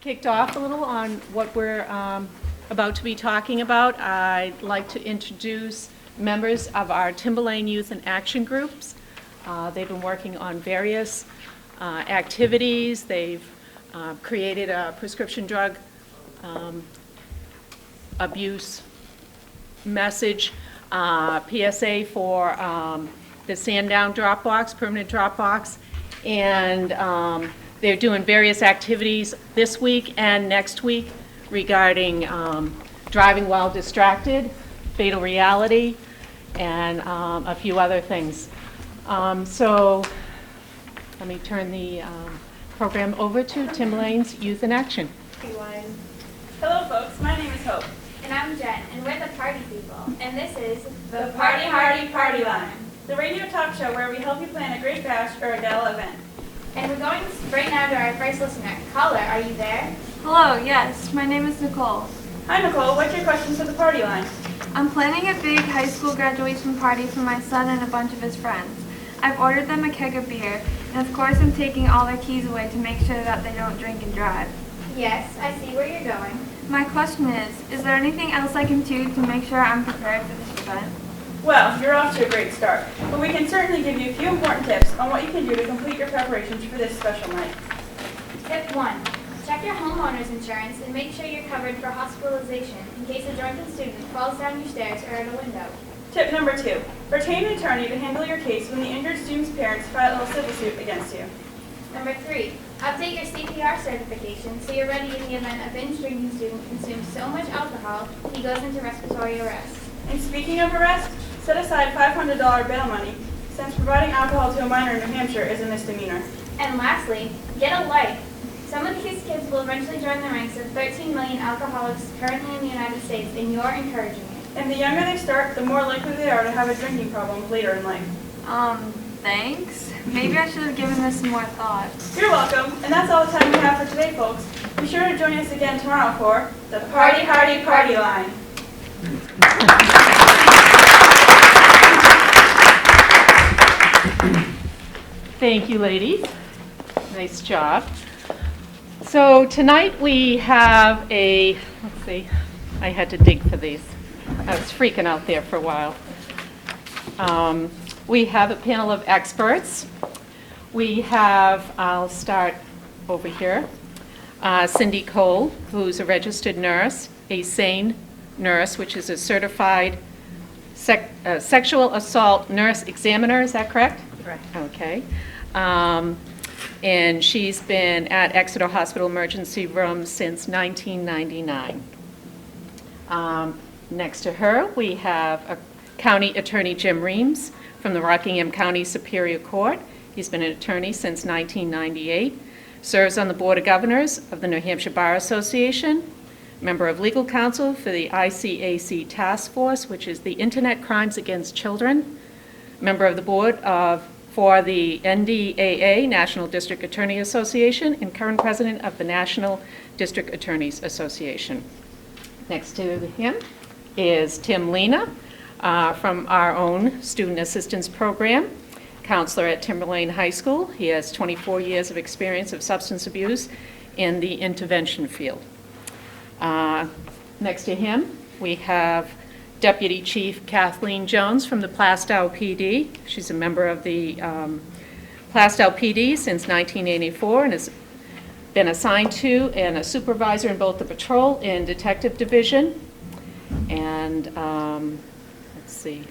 kicked off a little on what we're about to be talking about, I'd like to introduce members of our Timberlane Youth in Action groups. They've been working on various activities. They've created a prescription drug abuse message, PSA for the Sandown drop box, permanent drop box, and they're doing various activities this week and next week regarding driving while distracted, fatal reality, and a few other things. So let me turn the program over to Timberlane's Youth in Action. Hello folks, my name is Hope. And I'm Jen, and we're the Party People. And this is The Party Hardy Party Line, the radio talk show where we help you plan a great bash or a gala event. And we're going right now to our first listener. Caller, are you there? Hello, yes, my name is Nicole. Hi Nicole, what's your question for the party line? I'm planning a big high school graduation party for my son and a bunch of his friends. I've ordered them a keg of beer, and of course I'm taking all their keys away to make sure that they don't drink and drive. Yes, I see where you're going. My question is there anything else I can do to make sure I'm prepared for this event? Well, you're off to a great start, but we can certainly give you a few important tips on what you can do to complete your preparations for this special night. Tip 1. Check your homeowner's insurance and make sure you're covered for hospitalization in case a drunken student falls down your stairs or out a window. Tip number 2. Retain an attorney to handle your case when the injured student's parents file a civil suit against you. Number 3. Update your CPR certification so you're ready in the event a binge drinking student consumes so much alcohol he goes into respiratory arrest. And speaking of arrest, set aside $500 bail money, since providing alcohol to a minor in New Hampshire is a misdemeanor. And lastly, get a life. Some of these kids will eventually join the ranks of 13 million alcoholics currently in the United States, and you're encouraging it. And the younger they start, the more likely they are to have a drinking problem later in life. Thanks. Maybe I should have given this some more thought. You're welcome, and that's all the time we have for today, folks. Be sure to join us again tomorrow for the Party Hardy Party Line. Thank you, ladies. Nice job. So tonight we have let's see, I had to dig for these. I was freaking out there for a while. We have a panel of experts. We have, I'll start over here, Cindy Cole, who's a registered nurse, a SANE nurse, which is a certified sexual assault nurse examiner, is that correct? Correct. Okay. And she's been at Exeter Hospital Emergency Room since 1999. Next to her, we have County Attorney Jim Reams from the Rockingham County Superior Court. He's been an attorney since 1998, serves on the Board of Governors of the New Hampshire Bar Association, member of legal counsel for the ICAC Task Force, which is the Internet Crimes Against Children, member of the board for the NDAA, National District Attorney Association, and current president of the National District Attorneys Association. Next to him is Tim Lena from our own Student Assistance Program, counselor at Timberlane High School. He has 24 years of experience of substance abuse in the intervention field. Next to him, we have Deputy Chief Kathleen Jones from the Plastow PD. She's a member of the Plastow PD since 1984 and has been assigned to and a supervisor in both the patrol and detective division. And let's see,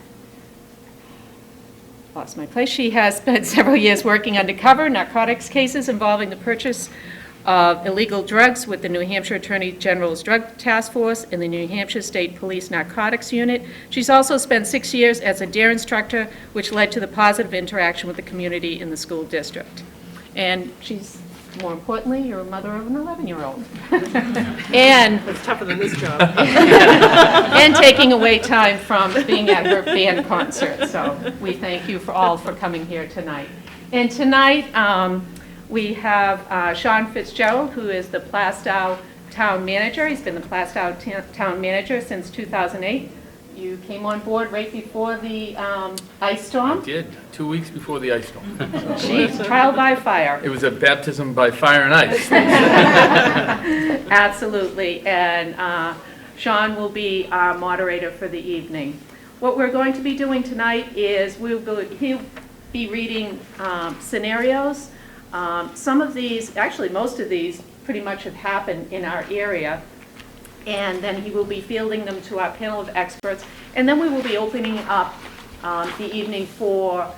lost my place. She has spent several years working undercover narcotics cases involving the purchase of illegal drugs with the New Hampshire Attorney General's Drug Task Force and the New Hampshire State Police Narcotics Unit. She's also spent 6 years as a DARE instructor, which led to the positive interaction with the community in the school district. And she's, more importantly, you're a mother of an 11-year-old. And It's tougher than this job. and taking away time from being at her band concert. So we thank you all for coming here tonight. And tonight, we have Sean Fitzgerald, who is the Plastow Town Manager. He's been the Plastow Town Manager since 2008. You came on board right before the ice storm. Did, 2 weeks before the ice storm. Jeez, trial by fire. It was a baptism by fire and ice. Absolutely, and Sean will be our moderator for the evening. What we're going to be doing tonight is he'll be reading scenarios. Some of these, actually most of these, pretty much have happened in our area, and then he will be fielding them to our panel of experts, and then we will be opening up the evening for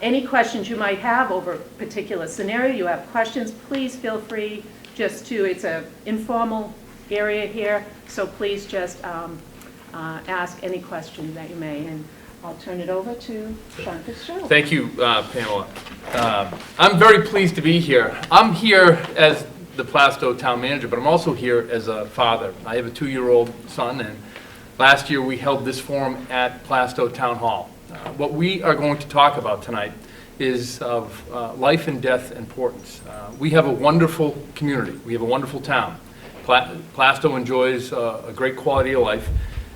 any questions you might have over a particular scenario. You have questions, please feel free just to, it's an informal area here, so please just ask any question that you may, and I'll turn it over to Sean Fitzgerald. Thank you, Pamela. I'm very pleased to be here. I'm here as the Plastow town manager, but I'm also here as a father. I have a 2-year-old son, and last year we held this forum at Plastow Town Hall. What we are going to talk about tonight is of life and death importance. We have a wonderful community. We have a wonderful town. Plastow enjoys a great quality of life.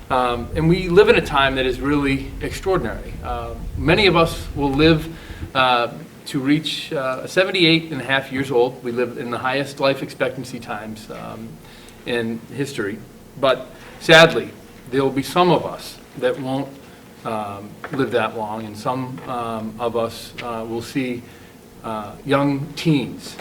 And we live in a time that is really extraordinary. Many of us will live to reach 78 and a half years old. We live in the highest life expectancy times in history. But sadly, there will be some of us that won't live that long, and some of us will see young teens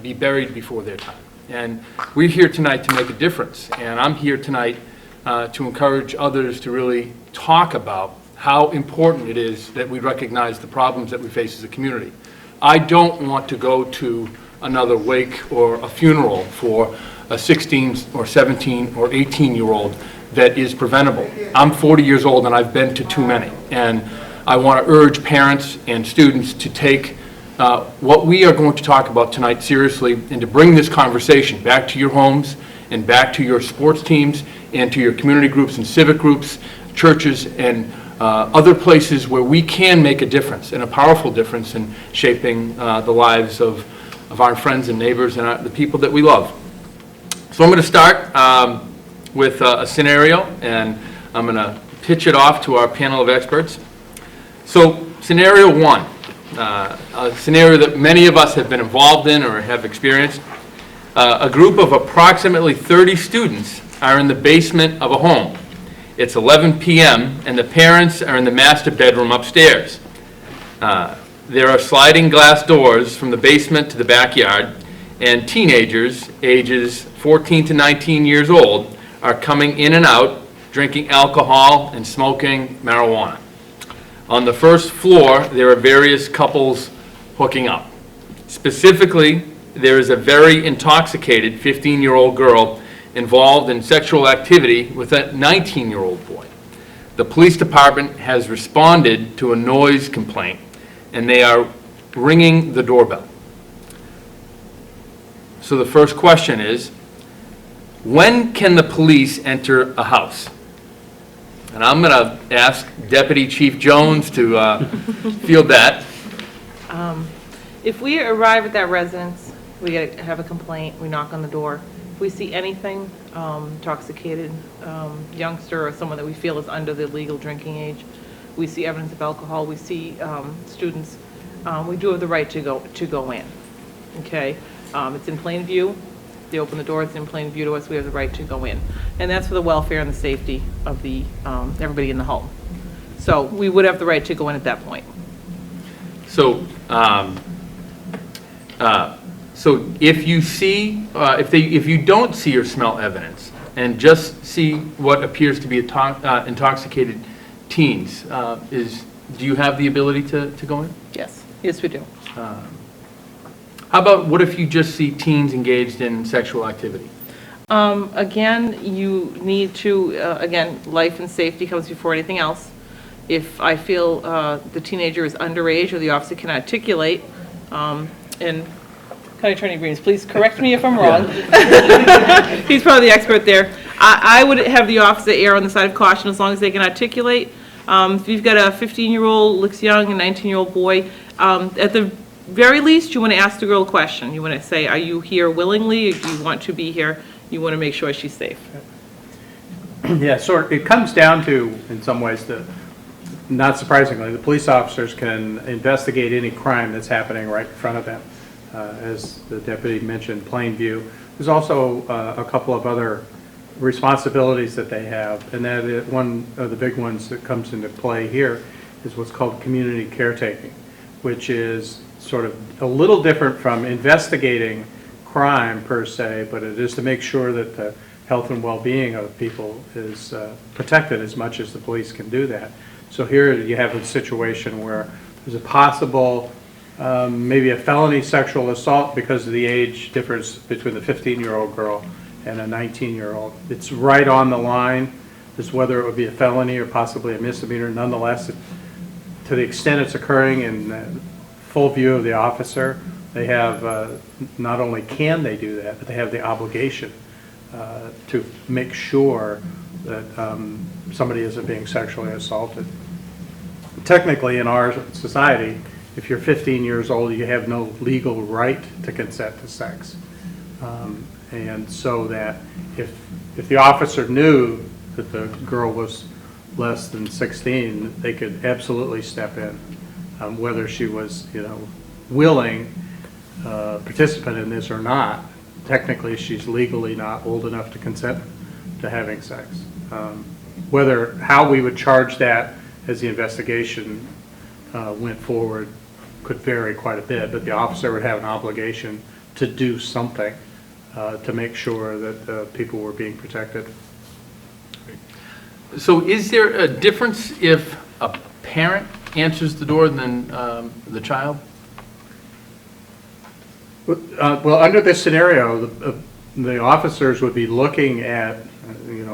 be buried before their time. And we're here tonight to make a difference. And I'm here tonight to encourage others to really talk about how important it is that we recognize the problems that we face as a community. I don't want to go to another wake or a funeral for a 16 or 17 or 18-year-old that is preventable. I'm 40 years old and I've been to too many. And I want to urge parents and students to take what we are going to talk about tonight seriously, and to bring this conversation back to your homes and back to your sports teams and to your community groups and civic groups, churches, and other places where we can make a difference, and a powerful difference in shaping the lives of our friends and neighbors and the people that we love. So I'm going to start with a scenario, and I'm going to pitch it off to our panel of experts. So scenario one, a scenario that many of us have been involved in or have experienced. A group of approximately 30 students are in the basement of a home. It's 11 p.m. and the parents are in the master bedroom upstairs. There are sliding glass doors from the basement to the backyard, and teenagers, ages 14 to 19 years old, are coming in and out, drinking alcohol and smoking marijuana. On the first floor, there are various couples hooking up. Specifically, there is a very intoxicated 15-year-old girl involved in sexual activity with a 19-year-old boy. The police department has responded to a noise complaint, and they are ringing the doorbell. So the first question is, when can the police enter a house? And I'm going to ask Deputy Chief Jones to field that. If we arrive at that residence, we have a complaint, we knock on the door. If we see anything, intoxicated youngster or someone that we feel is under the legal drinking age, we see evidence of alcohol, we see students, we do have the right to go in. Okay, it's in plain view. They open the door, it's in plain view to us, we have the right to go in. And that's for the welfare and the safety of the everybody in the home. So we would have the right to go in at that point. So, so if you see, if you don't see or smell evidence, and just see what appears to be intoxicated teens, do you have the ability to go in? Yes, we do. How about what if you just see teens engaged in sexual activity? Again, you need to, again, life and safety comes before anything else. If I feel the teenager is underage or the officer can articulate, and County Attorney Greens, please correct me if I'm wrong. He's probably the expert there. I would have the officer err on the side of caution as long as they can articulate. If you've got a 15-year-old, looks young, a 19-year-old boy, at the very least, you want to ask the girl a question. You want to say, are you here willingly? Do you want to be here? You want to make sure she's safe. Yeah, so it comes down to, in some ways, not surprisingly, the police officers can investigate any crime that's happening right in front of them. As the deputy mentioned, plain view. There's also a couple of other responsibilities that they have, and that is one of the big ones that comes into play here is what's called community caretaking, which is sort of a little different from investigating crime per se, but it is to make sure that the health and well-being of people is protected as much as the police can do that. So here you have a situation where there's a possible, maybe a felony sexual assault because of the age difference between the 15-year-old girl and a 19-year-old. It's right on the line as whether it would be a felony or possibly a misdemeanor. Nonetheless, to the extent it's occurring in full view of the officer, they have, not only can they do that, but they have the obligation to make sure that somebody isn't being sexually assaulted. Technically, in our society, if you're 15 years old, you have no legal right to consent to sex. And so that if the officer knew that the girl was less than 16, they could absolutely step in, whether she was, willing participant in this or not. Technically, she's legally not old enough to consent to having sex. How we would charge that as the investigation went forward could vary quite a bit, but the officer would have an obligation to do something to make sure that people were being protected. So is there a difference if a parent answers the door than the child? Well, under this scenario, the officers would be looking at,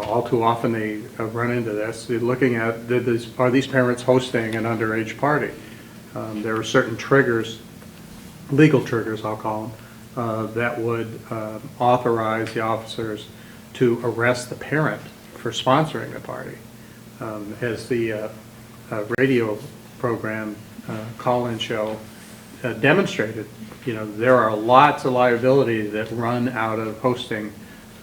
all too often they run into this, they're looking at, are these parents hosting an underage party? There are certain triggers, legal triggers I'll call them, that would authorize the officers to arrest the parent for sponsoring the party. As the radio program call-in show demonstrated, there are lots of liability that run out of hosting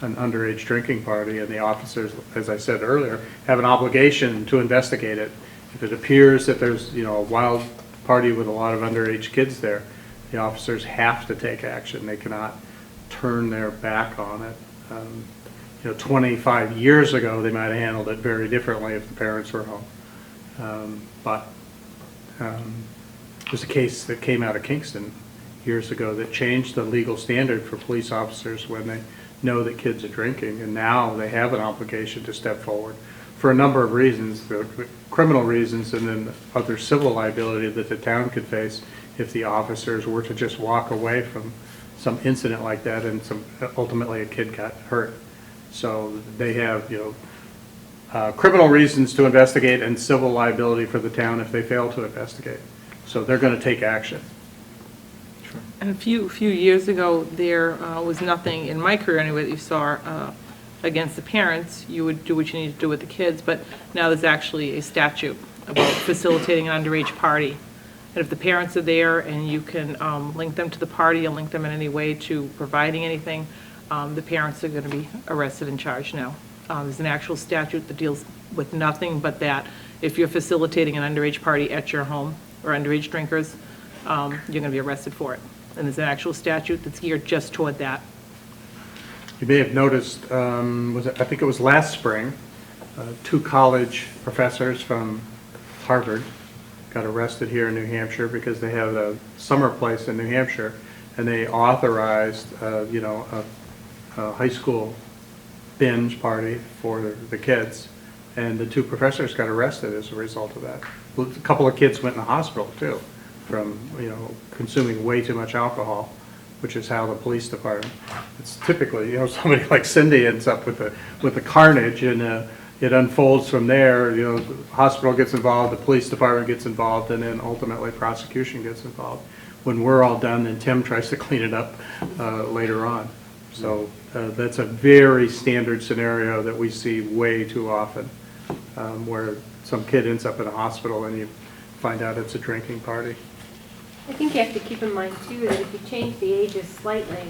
an underage drinking party, and the officers, as I said earlier, have an obligation to investigate it. If it appears that there's, a wild party with a lot of underage kids there, the officers have to take action. They cannot turn their back on it. 25 years ago, they might have handled it very differently if the parents were home. But there's a case that came out of Kingston years ago that changed the legal standard for police officers when they know that kids are drinking, and now they have an obligation to step forward for a number of reasons, the criminal reasons, and then other civil liability that the town could face if the officers were to just walk away from some incident like that and ultimately a kid got hurt. So they have, criminal reasons to investigate and civil liability for the town if they fail to investigate. So they're going to take action. And a few years ago, there was nothing, in my career anyway, that you saw against the parents. You would do what you need to do with the kids, but now there's actually a statute about facilitating an underage party. And if the parents are there and you can link them to the party and link them in any way to providing anything, the parents are going to be arrested and charged now. There's an actual statute that deals with nothing but that. If you're facilitating an underage party at your home or underage drinkers, you're going to be arrested for it. And there's an actual statute that's geared just toward that. You may have noticed, I think it was last spring, 2 college professors from Harvard got arrested here in New Hampshire because they have a summer place in New Hampshire, and they authorized, a high school binge party for the kids, and the 2 professors got arrested as a result of that. A couple of kids went in the hospital too from consuming way too much alcohol, which is how the police department. It's typically somebody like Cindy ends up with the carnage, and it unfolds from there. The hospital gets involved, the police department gets involved, and then ultimately prosecution gets involved. When we're all done, then Tim tries to clean it up later on. So that's a very standard scenario that we see way too often, where some kid ends up in a hospital and you find out it's a drinking party. I think you have to keep in mind, too, that if you change the ages slightly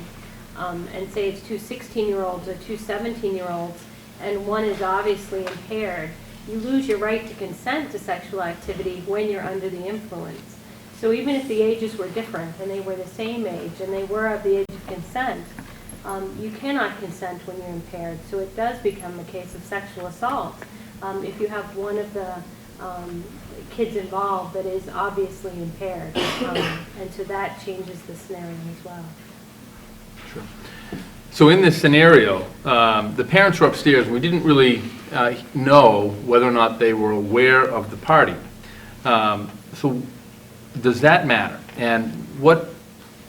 and say it's 2 16-year-olds or 2 17-year-olds, and one is obviously impaired, you lose your right to consent to sexual activity when you're under the influence. So even if the ages were different and they were the same age and they were of the age of consent, you cannot consent when you're impaired. So it does become a case of sexual assault if you have one of the kids involved that is obviously impaired. And so that changes the scenario as well. Sure. So in this scenario, the parents were upstairs, and we didn't really know whether or not they were aware of the party. So does that matter? And what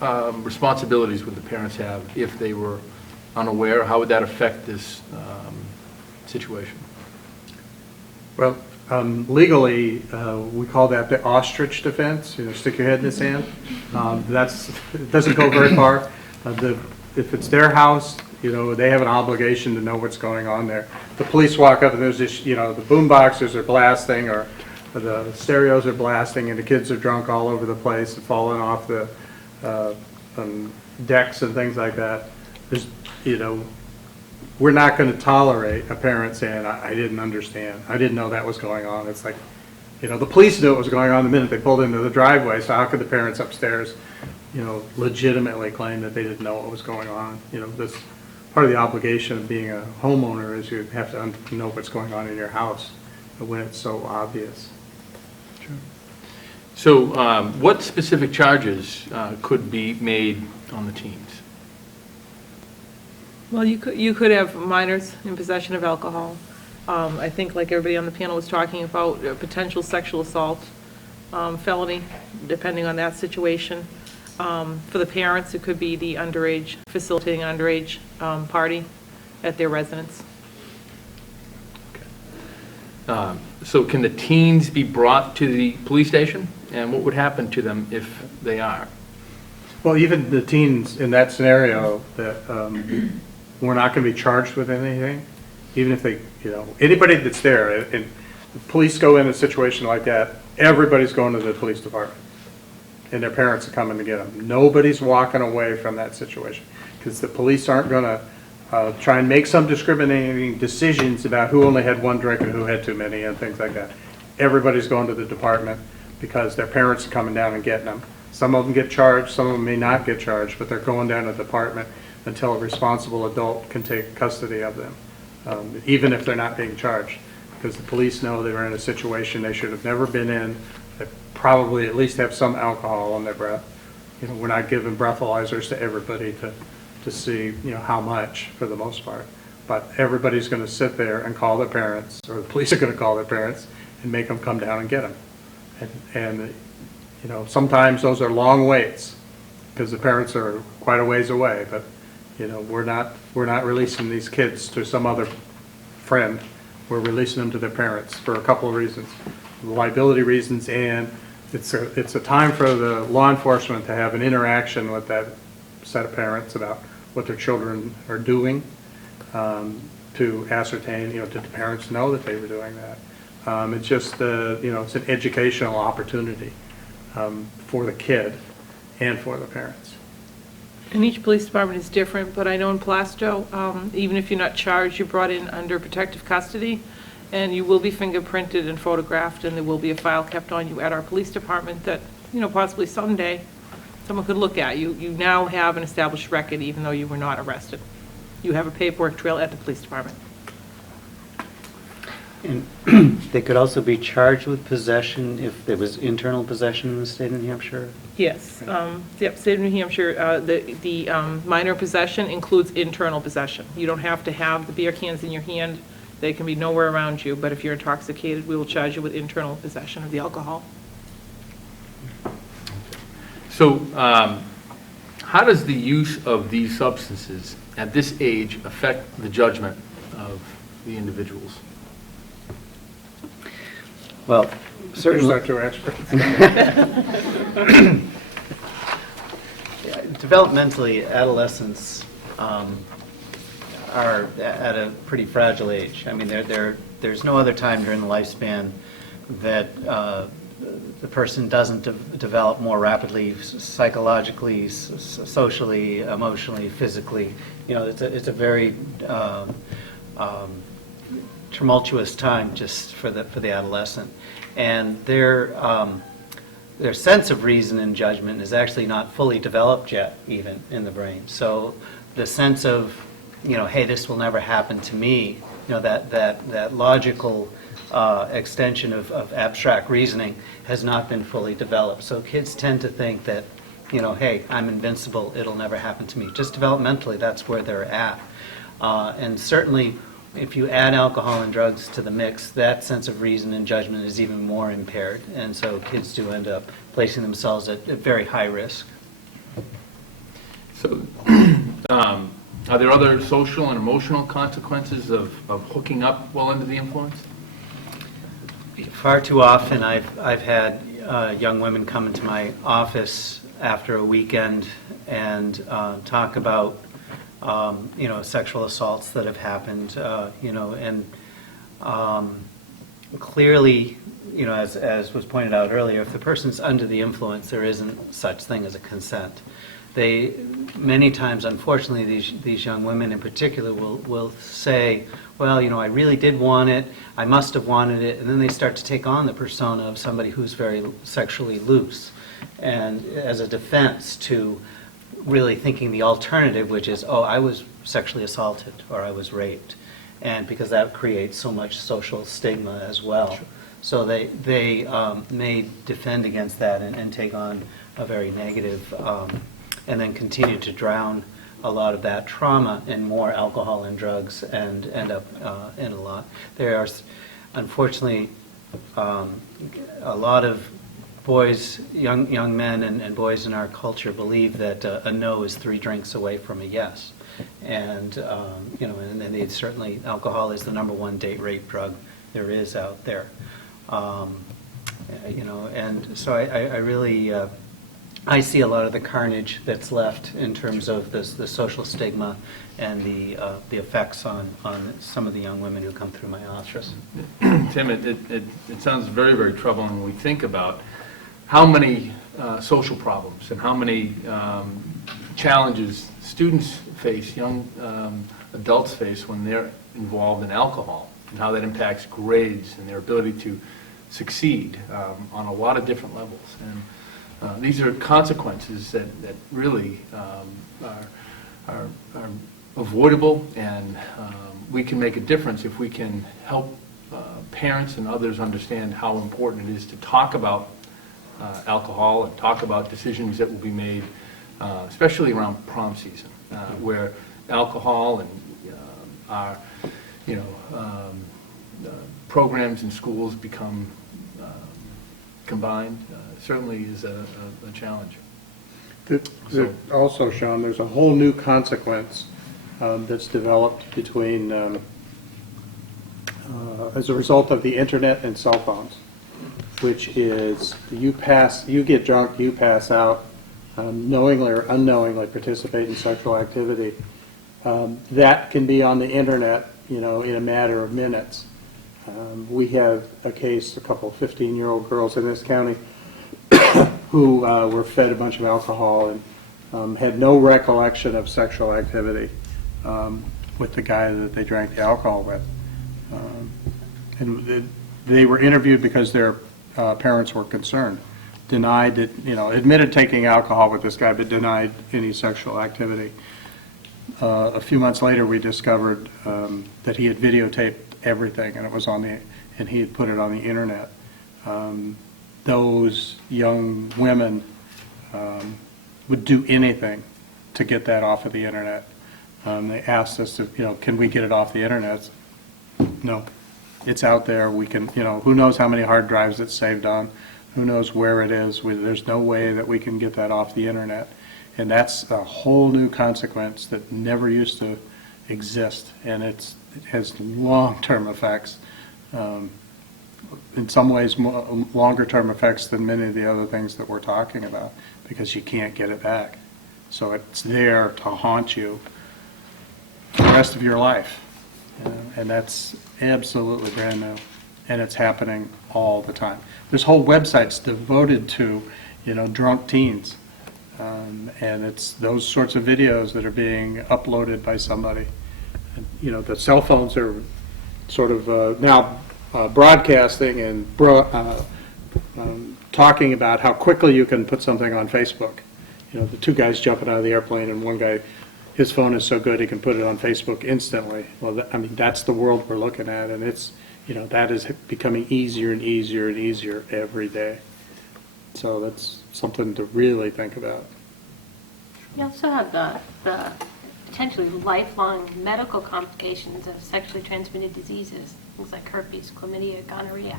responsibilities would the parents have if they were unaware? How would that affect this situation? Well, legally, we call that the ostrich defense, stick your head in the sand. It doesn't go very far. If it's their house, they have an obligation to know what's going on there. The police walk up and there's this, the boom boxes are blasting or the stereos are blasting and the kids are drunk all over the place and falling off the decks and things like that. There's, we're not going to tolerate a parent saying, I didn't understand. I didn't know that was going on. It's like, the police knew what was going on the minute they pulled into the driveway, so how could the parents upstairs, legitimately claim that they didn't know what was going on? This part of the obligation of being a homeowner is you have to know what's going on in your house when it's so obvious. Sure. So what specific charges could be made on the teens? Well, you could have minors in possession of alcohol. I think, like everybody on the panel was talking about, potential sexual assault, felony, depending on that situation. For the parents, it could be the underage, facilitating an underage party at their residence. So can the teens be brought to the police station? And what would happen to them if they are? Well, even the teens in that scenario, that we're not going to be charged with anything, even if they, anybody that's there, and the police go in a situation like that, everybody's going to the police department, and their parents are coming to get them. Nobody's walking away from that situation, because the police aren't going to try and make some discriminating decisions about who only had one drink and who had too many and things like that. Everybody's going to the department because their parents are coming down and getting them. Some of them get charged, some of them may not get charged, but they're going down to the department until a responsible adult can take custody of them, even if they're not being charged, because the police know they were in a situation they should have never been in. They probably at least have some alcohol on their breath. We're not giving breathalyzers to everybody to see, how much for the most part. But everybody's going to sit there and call their parents, or the police are going to call their parents and make them come down and get them. And sometimes those are long waits because the parents are quite a ways away. But we're not releasing these kids to some other friend. We're releasing them to their parents for a couple of reasons, liability reasons, and it's a time for the law enforcement to have an interaction with that set of parents about what their children are doing, to ascertain, did the parents know that they were doing that? It's just, it's an educational opportunity for the kid and for the parents. And each police department is different, but I know in Plasto, even if you're not charged, you're brought in under protective custody, and you will be fingerprinted and photographed, and there will be a file kept on you at our police department that, possibly someday someone could look at. You now have an established record, even though you were not arrested. You have a paperwork trail at the police department. And they could also be charged with possession if there was internal possession in the state of New Hampshire? Yes. Yep, state of New Hampshire, the minor possession includes internal possession. You don't have to have the beer cans in your hand. They can be nowhere around you, but if you're intoxicated, we will charge you with internal possession of the alcohol. So how does the use of these substances at this age affect the judgment of the individuals? Well, certainly. Not too expert. Developmentally, adolescents are at a pretty fragile age. I mean, there's no other time during the lifespan that the person doesn't develop more rapidly, psychologically, socially, emotionally, physically. It's a very tumultuous time just for the adolescent. And their sense of reason and judgment is actually not fully developed yet, even in the brain. So the sense of, hey, this will never happen to me, that logical extension of abstract reasoning has not been fully developed. So kids tend to think that, hey, I'm invincible, it'll never happen to me. Just developmentally, that's where they're at. And certainly, if you add alcohol and drugs to the mix, that sense of reason and judgment is even more impaired. And so kids do end up placing themselves at very high risk. So, are there other social and emotional consequences of hooking up while under the influence? Far too often, I've had young women come into my office after a weekend and talk about sexual assaults that have happened, and clearly, as was pointed out earlier, if the person's under the influence, there isn't such thing as a consent. They, many times, unfortunately, these young women in particular will say, well, I really did want it, I must have wanted it, and then they start to take on the persona of somebody who's very sexually loose, and as a defense to really thinking the alternative, which is, oh, I was sexually assaulted or I was raped, and because that creates so much social stigma as well. Sure. So they may defend against that and take on a very negative, and then continue to drown a lot of that trauma in more alcohol and drugs and end up in a lot. There are, unfortunately, a lot of boys, young men and boys in our culture believe that a no is 3 drinks away from a yes. And, and they certainly, alcohol is the #1 date rape drug there is out there. And so I really, I see a lot of the carnage that's left in terms of the social stigma and the effects on some of the young women who come through my office. Tim, it sounds very, very troubling when we think about how many social problems and how many challenges students face, young adults face when they're involved in alcohol, and how that impacts grades and their ability to succeed on a lot of different levels. And these are consequences that really are avoidable, and we can make a difference if we can help parents and others understand how important it is to talk about alcohol and talk about decisions that will be made, especially around prom season, where alcohol and our programs in schools become combined. Certainly is a challenge. Also, Sean, there's a whole new consequence that's developed between as a result of the internet and cell phones, which is you get drunk, you pass out, knowingly or unknowingly participate in sexual activity. That can be on the internet, in a matter of minutes. We have a case, a couple 15-year-old girls in this county who were fed a bunch of alcohol and had no recollection of sexual activity with the guy that they drank the alcohol with. And they were interviewed because their parents were concerned. Denied that, admitted taking alcohol with this guy, but denied any sexual activity. A few months later, we discovered that he had videotaped everything, and it was and he had put it on the internet. Those young women would do anything to get that off of the internet. They asked us to, can we get it off the internet? No, it's out there. We can, who knows how many hard drives it's saved on? Who knows where it is? There's no way that we can get that off the internet. And that's a whole new consequence that never used to exist, and it has long-term effects. In some ways, longer-term effects than many of the other things that we're talking about, because you can't get it back. So it's there to haunt you for the rest of your life, and that's absolutely brand new, and it's happening all the time. There's whole websites devoted to, drunk teens. And it's those sorts of videos that are being uploaded by somebody. And, the cell phones are sort of now broadcasting and talking about how quickly you can put something on Facebook. You know, the two guys jumping out of the airplane, and one guy, his phone is so good he can put it on Facebook instantly. Well, I mean, that's the world we're looking at, and it's, you know, that is becoming easier and easier and easier every day. So that's something to really think about. You also have the potentially lifelong medical complications of sexually transmitted diseases, things like herpes, chlamydia, gonorrhea,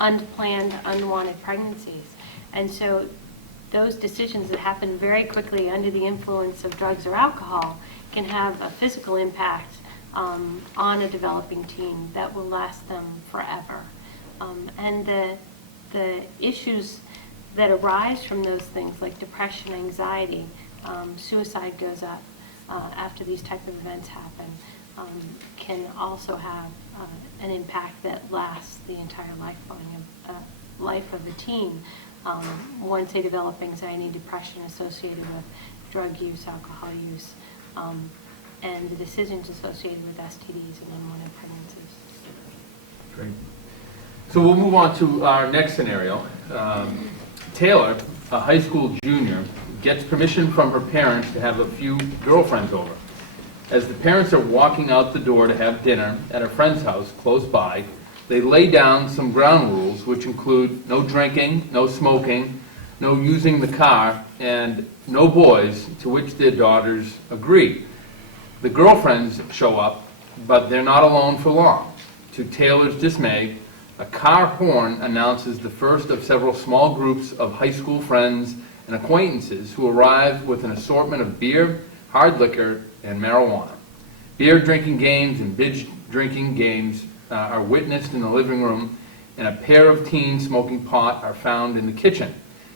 unplanned, unwanted pregnancies. And so those decisions that happen very quickly under the influence of drugs or alcohol can have a physical impact on a developing teen that will last them forever. And the issues that arise from those things, like depression, anxiety, suicide goes up after these type of events happen, can also have an impact that lasts the entire life of the teen once they develop anxiety and depression associated with drug use, alcohol use, and the decisions associated with STDs and unwanted pregnancies. Great. So we'll move on to our next scenario. Taylor, a high school junior, gets permission from her parents to have a few girlfriends over. As the parents are walking out the door to have dinner at a friend's house close by, they lay down some ground rules, which include no drinking, no smoking, no using the car, and no boys, to which their daughters agree. The girlfriends show up, but they're not alone for long. To Taylor's dismay, a car horn announces the first of several small groups of high school friends and acquaintances who arrive with an assortment of beer, hard liquor, and marijuana. Beer drinking games and binge drinking games are witnessed in the living room, and a pair of teens smoking pot are found in the kitchen.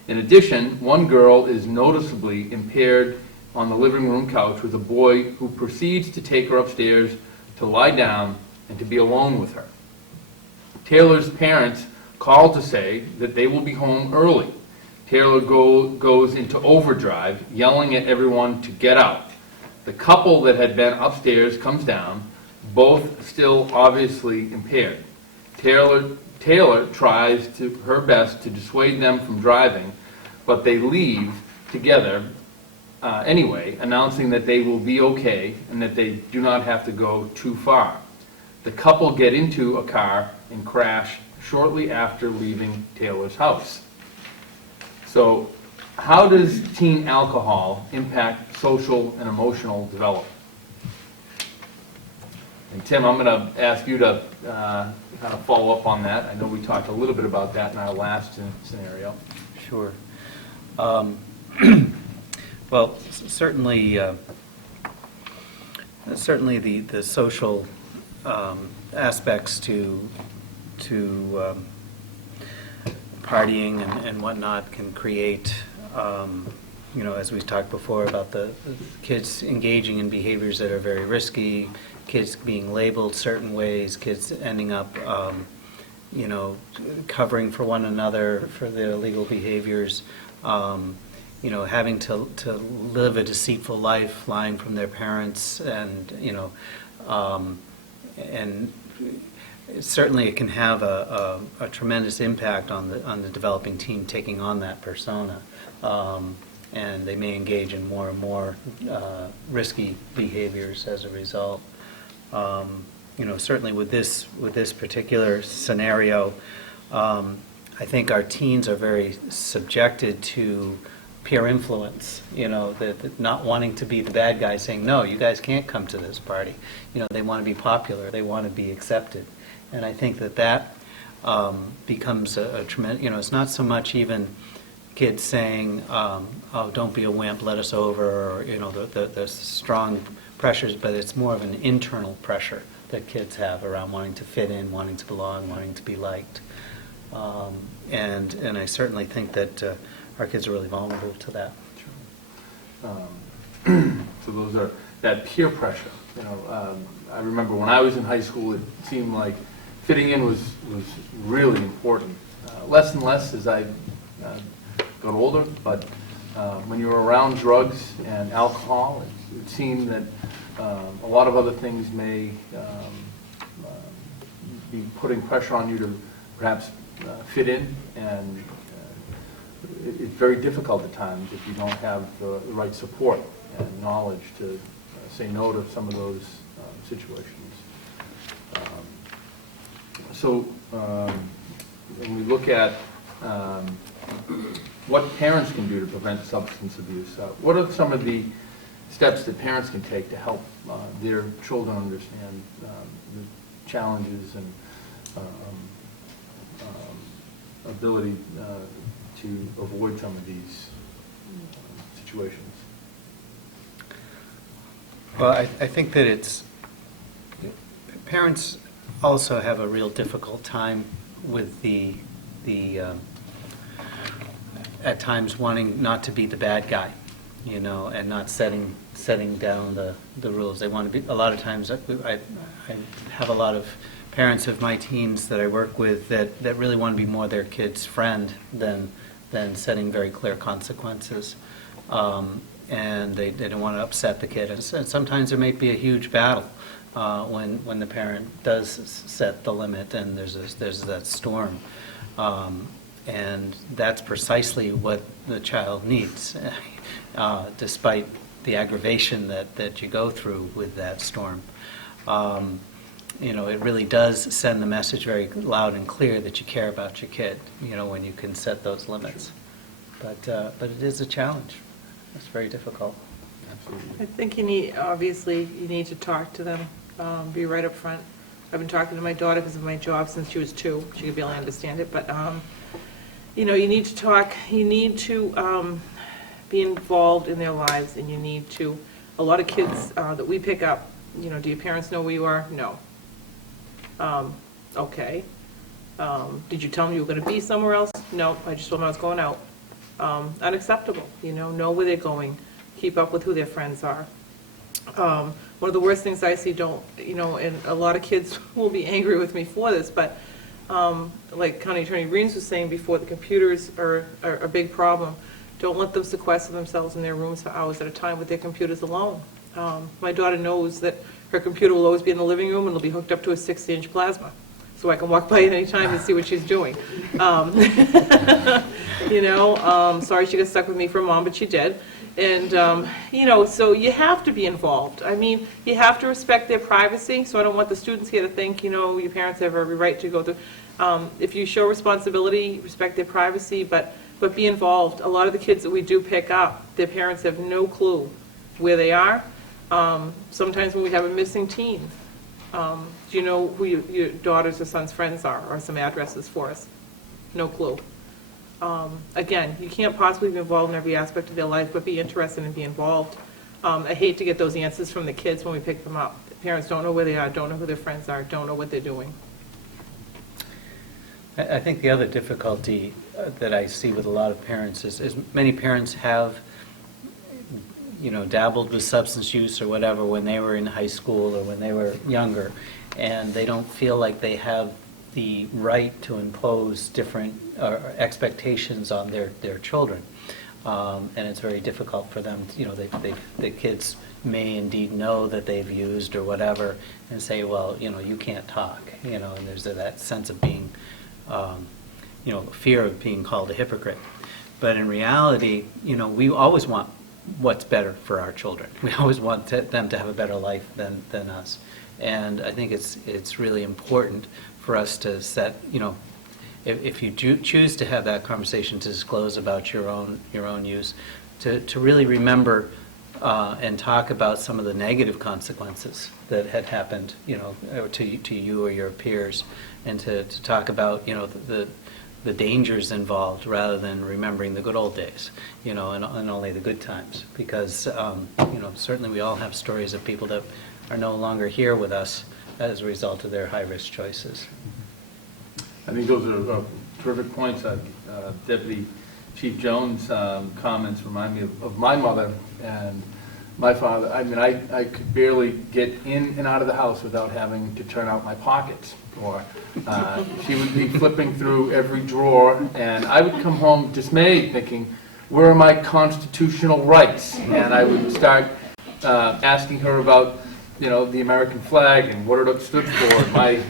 In addition, one girl is noticeably impaired on the living room couch with a boy who proceeds to take her upstairs to lie down and to be alone with her. Taylor's parents call to say that they will be home early. Taylor goes into overdrive, yelling at everyone to get out. The couple that had been upstairs comes down, both still obviously impaired. Taylor tries her best to dissuade them from driving, but they leave together anyway, announcing that they will be okay and that they do not have to go too far. The couple get into a car and crash shortly after leaving Taylor's house. So, how does teen alcohol impact social and emotional development? And Tim, I'm going to ask you to kind of follow up on that. I know we talked a little bit about that in our last scenario. Sure. Well, certainly the social aspects to partying and whatnot can create, as we talked before about the kids engaging in behaviors that are very risky, kids being labeled certain ways, kids ending up, covering for one another for their illegal behaviors, having to live a deceitful life, lying from their parents, and certainly it can have a tremendous impact on the developing teen taking on that persona, and they may engage in more and more risky behaviors as a result. Certainly with this particular scenario, I think our teens are very subjected to peer influence, that not wanting to be the bad guy, saying, no, you guys can't come to this party. They want to be popular, they want to be accepted. And I think that becomes a tremendous, it's not so much even kids saying, oh, don't be a wimp, let us over, or, the strong pressures, but it's more of an internal pressure that kids have around wanting to fit in, wanting to belong, wanting to be liked. And I certainly think that our kids are really vulnerable to that. So those are that peer pressure. I remember when I was in high school, it seemed like fitting in was really important. Less and less as I got older, but when you were around drugs and alcohol, it seemed that a lot of other things may be putting pressure on you to perhaps fit in, and it's very difficult at times if you don't have the right support and knowledge to say no to some of those situations. So when we look at what parents can do to prevent substance abuse, what are some of the steps that parents can take to help their children understand the challenges and ability to avoid some of these situations? Well, I think that parents also have a real difficult time with the at times wanting not to be the bad guy, and not setting down the rules. They want to be, a lot of times, I have a lot of parents of my teens that I work with that really want to be more their kid's friend than setting very clear consequences. And they don't want to upset the kid. And sometimes there may be a huge battle when the parent does set the limit and there's that storm. And that's precisely what the child needs, despite the aggravation that you go through with that storm. It really does send the message very loud and clear that you care about your kid, when you can set those limits. But it is a challenge. It's very difficult. Absolutely. I think you need to talk to them, be right up front. I've been talking to my daughter because of my job since she was 2. She could barely understand it, but you need to talk. You need to be involved in their lives, and you need to. A lot of kids that we pick up, do your parents know where you are? No. Okay. Did you tell them you were going to be somewhere else? No, I just told them I was going out. Unacceptable, know where they're going, keep up with who their friends are. One of the worst things I see, and a lot of kids will be angry with me for this, but like County Attorney Reams was saying before, the computers are a big problem. Don't let them sequester themselves in their rooms for hours at a time with their computers alone. My daughter knows that her computer will always be in the living room and it'll be hooked up to a 60-inch plasma, so I can walk by at any time and see what she's doing. Sorry she got stuck with me for a mom, but she did. And, so you have to be involved. I mean, you have to respect their privacy, so I don't want the students here to think, your parents have every right to go through. If you show responsibility, respect their privacy, but be involved. A lot of the kids that we do pick up, their parents have no clue where they are. Sometimes when we have a missing teen, do you know who your daughter's or son's friends are, or some addresses for us? No clue. Again, you can't possibly be involved in every aspect of their life, but be interested and be involved. I hate to get those answers from the kids when we pick them up. The parents don't know where they are, don't know who their friends are, don't know what they're doing. I think the other difficulty that I see with a lot of parents is many parents have dabbled with substance use or whatever when they were in high school or when they were younger, and they don't feel like they have the right to impose different expectations on their children. And it's very difficult for them, the kids may indeed know that they've used or whatever and say, well, you can't talk, and there's that sense of being, fear of being called a hypocrite. But in reality, we always want what's better for our children. We always want them to have a better life than us. And I think it's really important for us to set, if you choose to have that conversation to disclose about your own use, to really remember and talk about some of the negative consequences that had happened, to you or your peers, and to talk about, the dangers involved rather than remembering the good old days, and only the good times. Because, certainly we all have stories of people that are no longer here with us as a result of their high-risk choices. I think those are terrific points. Deputy Chief Jones' comments remind me of my mother and my father. I mean, I could barely get in and out of the house without having to turn out my pockets. Or she would be flipping through every drawer, and I would come home dismayed, thinking, where are my constitutional rights? And I would start asking her about the American flag and what it stood for, my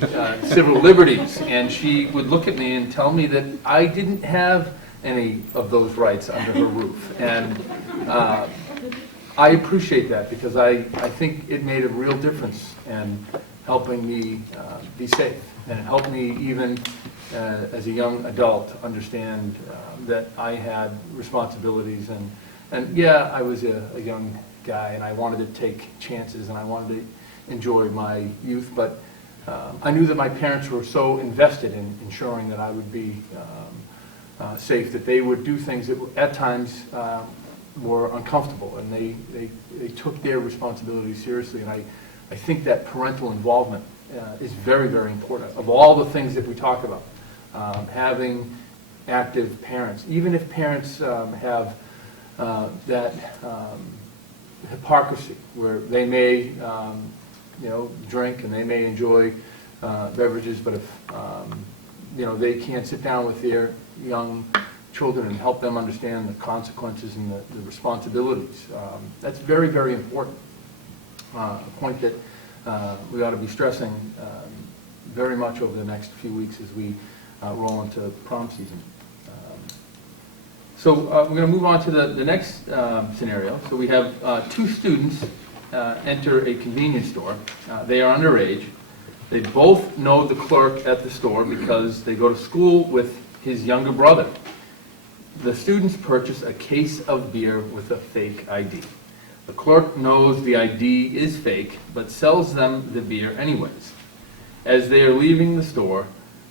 civil liberties. And she would look at me and tell me that I didn't have any of those rights under her roof. And I appreciate that because I think it made a real difference in helping me be safe, and it helped me even as a young adult understand that I had responsibilities, and yeah, I was a young guy and I wanted to take chances and I wanted to enjoy my youth, but I knew that my parents were so invested in ensuring that I would be safe that they would do things that at times were uncomfortable, and they took their responsibilities seriously, and I think that parental involvement is very, very important. Of all the things that we talk about, having active parents, even if parents have that hypocrisy where they may, drink and they may enjoy beverages, but if, they can't sit down with their young children and help them understand the consequences and the responsibilities. That's very, very important. A point that we ought to be stressing very much over the next few weeks as we roll into prom season. So we're going to move on to the next scenario. So we have two students enter a convenience store. They are underage. They both know the clerk at the store because they go to school with his younger brother. The students purchase a case of beer with a fake ID. The clerk knows the ID is fake, but sells them the beer anyways. As they are leaving the store,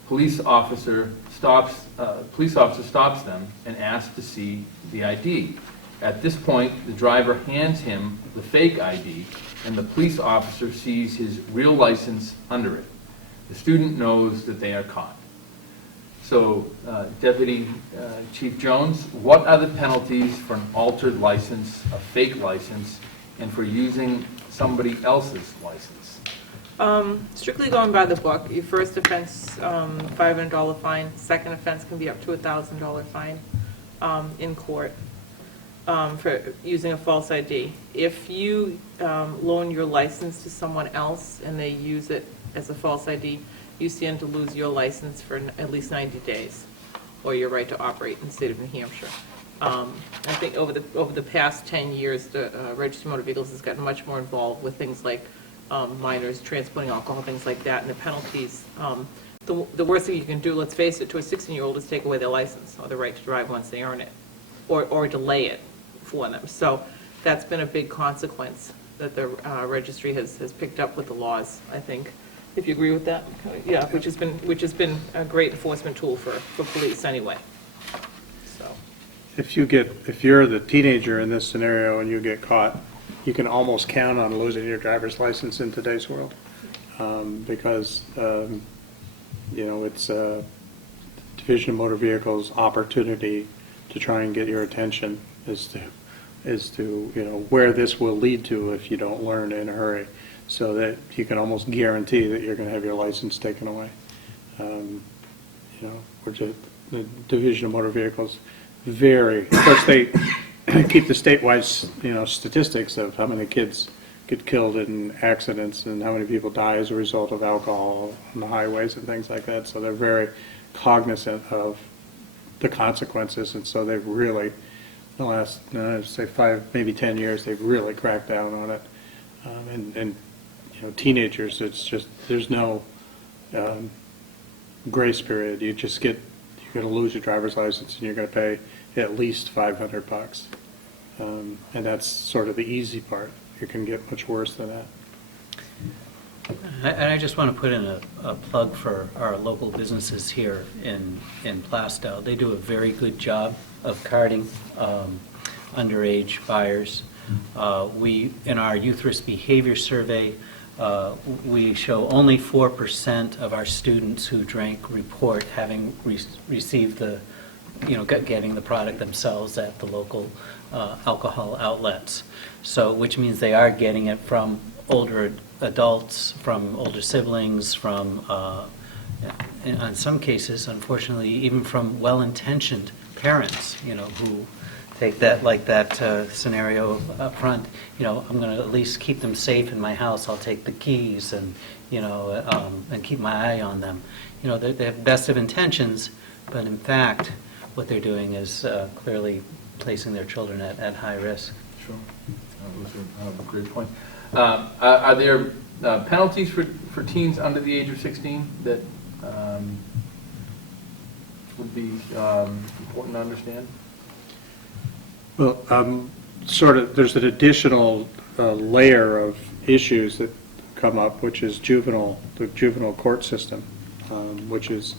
police officer stops them and asks to see the ID. At this point, the driver hands him the fake ID, and the police officer sees his real license under it. The student knows that they are caught. So, Deputy Chief Jones, what are the penalties for an altered license, a fake license, and for using somebody else's license? Strictly going by the book, your first offense, $500 fine. Second offense can be up to $1,000 fine in court for using a false ID. If you loan your license to someone else and they use it as a false ID, you stand to lose your license for at least 90 days, or your right to operate in the state of New Hampshire. I think over the past 10 years, the Registry of Motor Vehicles has gotten much more involved with things like minors transporting alcohol, things like that, and the penalties. The worst thing you can do, let's face it, to a 16-year-old is take away their license or the right to drive once they earn it, or delay it for them. So that's been a big consequence that the registry has picked up with the laws, I think. If you agree with that? Yeah, which has been a great enforcement tool for police anyway. So. If you're the teenager in this scenario and you get caught, you can almost count on losing your driver's license in today's world, because it's Division of Motor Vehicles' opportunity to try and get your attention as to where this will lead to if you don't learn in a hurry, so that you can almost guarantee that you're going to have your license taken away. The Division of Motor Vehicles of course they keep the statewide statistics of how many kids get killed in accidents and how many people die as a result of alcohol on the highways and things like that. So they're very cognizant of the consequences, and so they've really, in the last, say 5, maybe 10 years, they've really cracked down on it. And teenagers, it's just, there's no grace period. You're going to lose your driver's license and you're going to pay at least $500. And that's sort of the easy part. It can get much worse than that. And I just want to put in a plug for our local businesses here in Plastow. They do a very good job of carding underage buyers. We, in our youth risk behavior survey, we show only 4% of our students who drank report having received getting the product themselves at the local alcohol outlets. So, which means they are getting it from older adults, from older siblings, from, in some cases, unfortunately, even from well-intentioned parents, who take that, like that scenario up front, you know, I'm going to at least keep them safe in my house. I'll take the keys and, you know, and keep my eye on them. You know, they have best of intentions, but in fact, what they're doing is clearly placing their children at high risk. Sure. That was a great point. Are there penalties for teens under the age of 16 that would be important to understand? Well, there's an additional layer of issues that come up, which is the juvenile court system, which is,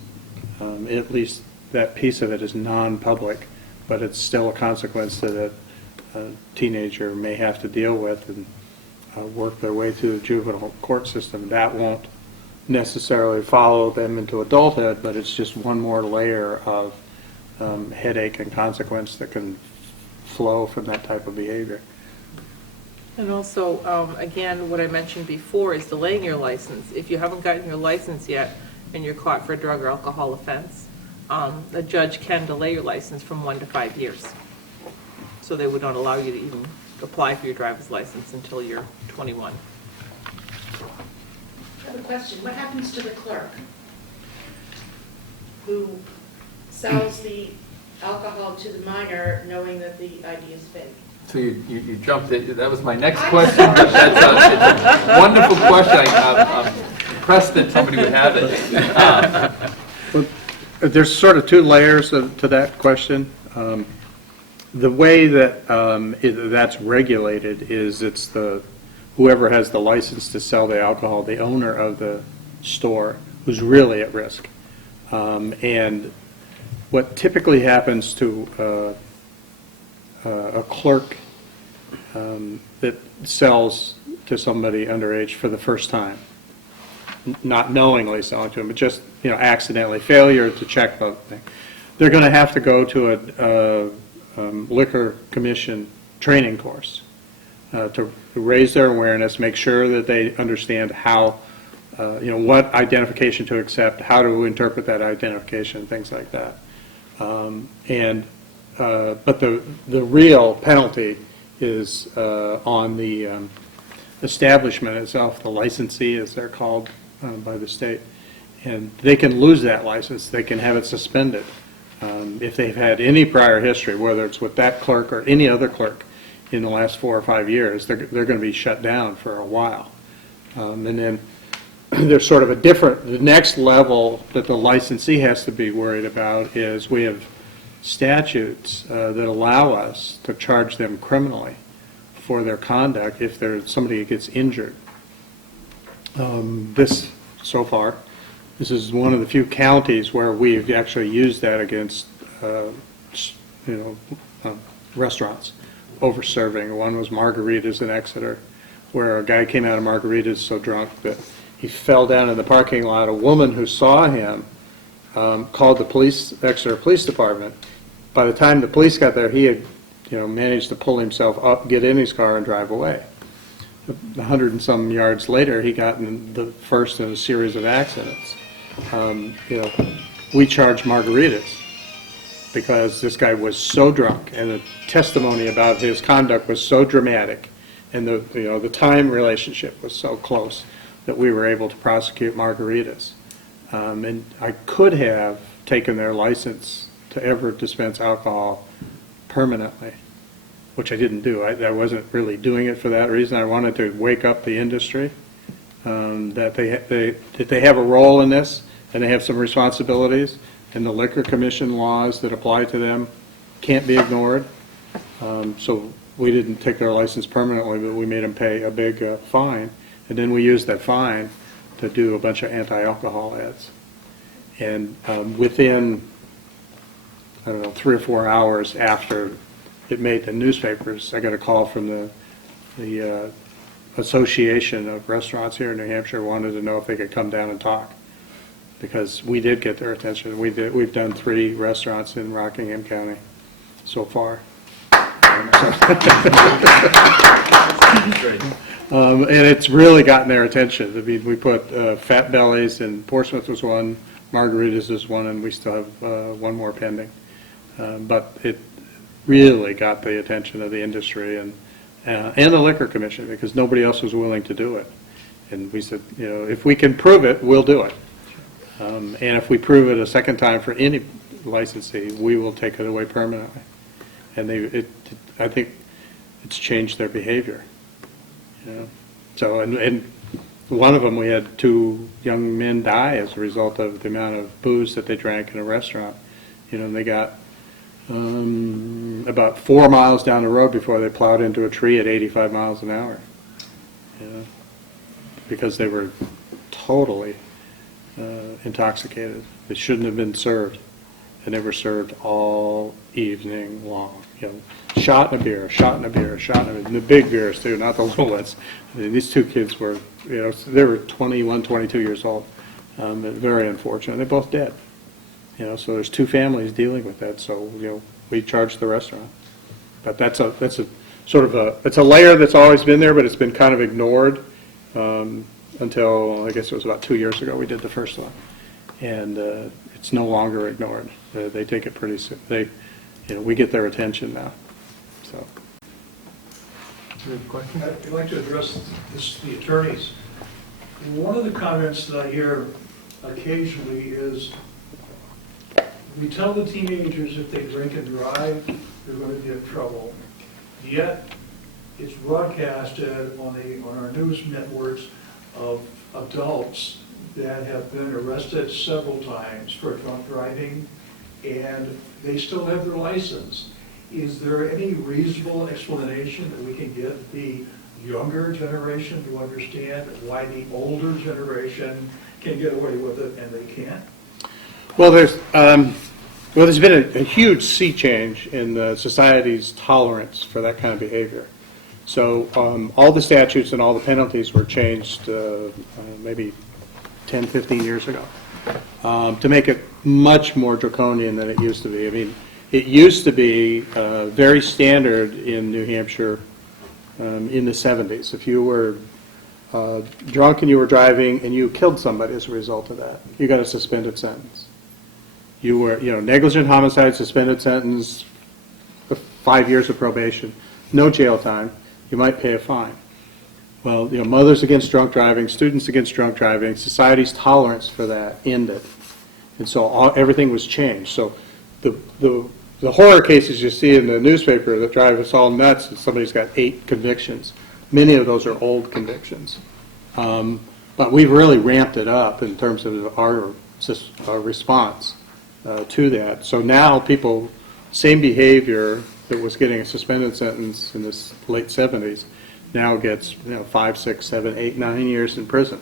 at least that piece of it is non-public, but it's still a consequence that a teenager may have to deal with and work their way through the juvenile court system. That won't necessarily follow them into adulthood, but it's just one more layer of headache and consequence that can flow from that type of behavior. And also, again, what I mentioned before is delaying your license. If you haven't gotten your license yet and you're caught for a drug or alcohol offense, a judge can delay your license from 1 to 5 years. So they would not allow you to even apply for your driver's license until you're 21. I have a question. What happens to the clerk who sells the alcohol to the minor knowing that the ID is fake? So you jumped it. That was my next question. But that's a wonderful question. I'm impressed that somebody would have it. Well, there's sort of two layers to that question. The way that that's regulated is it's whoever has the license to sell the alcohol, the owner of the store, who's really at risk. And what typically happens to a clerk that sells to somebody underage for the first time, not knowingly selling to them, but just accidentally, failure to check the thing, they're going to have to go to a liquor commission training course to raise their awareness, make sure that they understand how, what identification to accept, how to interpret that identification, things like that. But the real penalty is on the establishment itself, the licensee, as they're called by the state. And they can lose that license. They can have it suspended. If they've had any prior history, whether it's with that clerk or any other clerk in the last 4 or 5 years, they're going to be shut down for a while. And then there's sort of the next level that the licensee has to be worried about is we have statutes that allow us to charge them criminally for their conduct if there's somebody that gets injured. This is one of the few counties where we've actually used that against, restaurants over-serving. One was Margaritas in Exeter, where a guy came out of Margaritas so drunk that he fell down in the parking lot. A woman who saw him called the Exeter Police Department. By the time the police got there, he had, managed to pull himself up, get in his car, and drive away. 100 and some yards later, he got in the first in a series of accidents. We charged Margaritas because this guy was so drunk, and the testimony about his conduct was so dramatic, and the time relationship was so close that we were able to prosecute Margaritas. And I could have taken their license to ever dispense alcohol permanently, which I didn't do. I wasn't really doing it for that reason. I wanted to wake up the industry, that they have a role in this, and they have some responsibilities, and the Liquor Commission laws that apply to them can't be ignored. So we didn't take their license permanently, but we made them pay a big fine, and then we used that fine to do a bunch of anti-alcohol ads. And within, 3 or 4 hours after it made the newspapers, I got a call from the Association of Restaurants here in New Hampshire, wanted to know if they could come down and talk, because we did get their attention. We've done 3 restaurants in Rockingham County so far. And it's really gotten their attention. I mean, we put Fat Bellies in Portsmouth was one, Margaritas is one, and we still have one more pending. But really got the attention of the industry and the Liquor Commission, because nobody else was willing to do it. And we said, if we can prove it, we'll do it. And if we prove it a second time for any licensee, we will take it away permanently. And I think it's changed their behavior. So, and one of them, we had 2 young men die as a result of the amount of booze that they drank in a restaurant. And they got about 4 miles down the road before they plowed into a tree at 85 miles an hour. Because they were totally intoxicated. They shouldn't have been served. And they were served all evening long. Shot in a beer, shot in a beer, shot in a beer. And the big beers too, not the little ones. These 2 kids were, they were 21, 22 years old. Very unfortunate. They're both dead. So there's 2 families dealing with that. So we charged the restaurant. But that's a sort of it's a layer that's always been there, but it's been kind of ignored until I guess it was about 2 years ago we did the first one, and it's no longer ignored. They take it pretty seriously. We get their attention now. So. Question? I'd like to address the attorneys. One of the comments that I hear occasionally is, we tell the teenagers if they drink and drive, they're going to get in trouble. Yet, it's broadcasted on our news networks of adults that have been arrested several times for drunk driving, and they still have their license. Is there any reasonable explanation that we can give the younger generation to understand why the older generation can get away with it and they can't? Well, there's been a huge sea change in society's tolerance for that kind of behavior. So all the statutes and all the penalties were changed maybe 10, 15 years ago to make it much more draconian than it used to be. I mean, it used to be very standard in New Hampshire in the 70s. If you were drunk and you were driving and you killed somebody as a result of that, you got a suspended sentence. You were, negligent homicide, suspended sentence, 5 years of probation, no jail time. You might pay a fine. Well, Mothers Against Drunk Driving, Students Against Drunk Driving, society's tolerance for that ended, and so everything was changed. So the horror cases you see in the newspaper that drive us all nuts, and somebody's got 8 convictions. Many of those are old convictions, but we've really ramped it up in terms of our response to that. So now people, same behavior that was getting a suspended sentence in the late 70s, now gets 5, 6, 7, 8, 9 years in prison.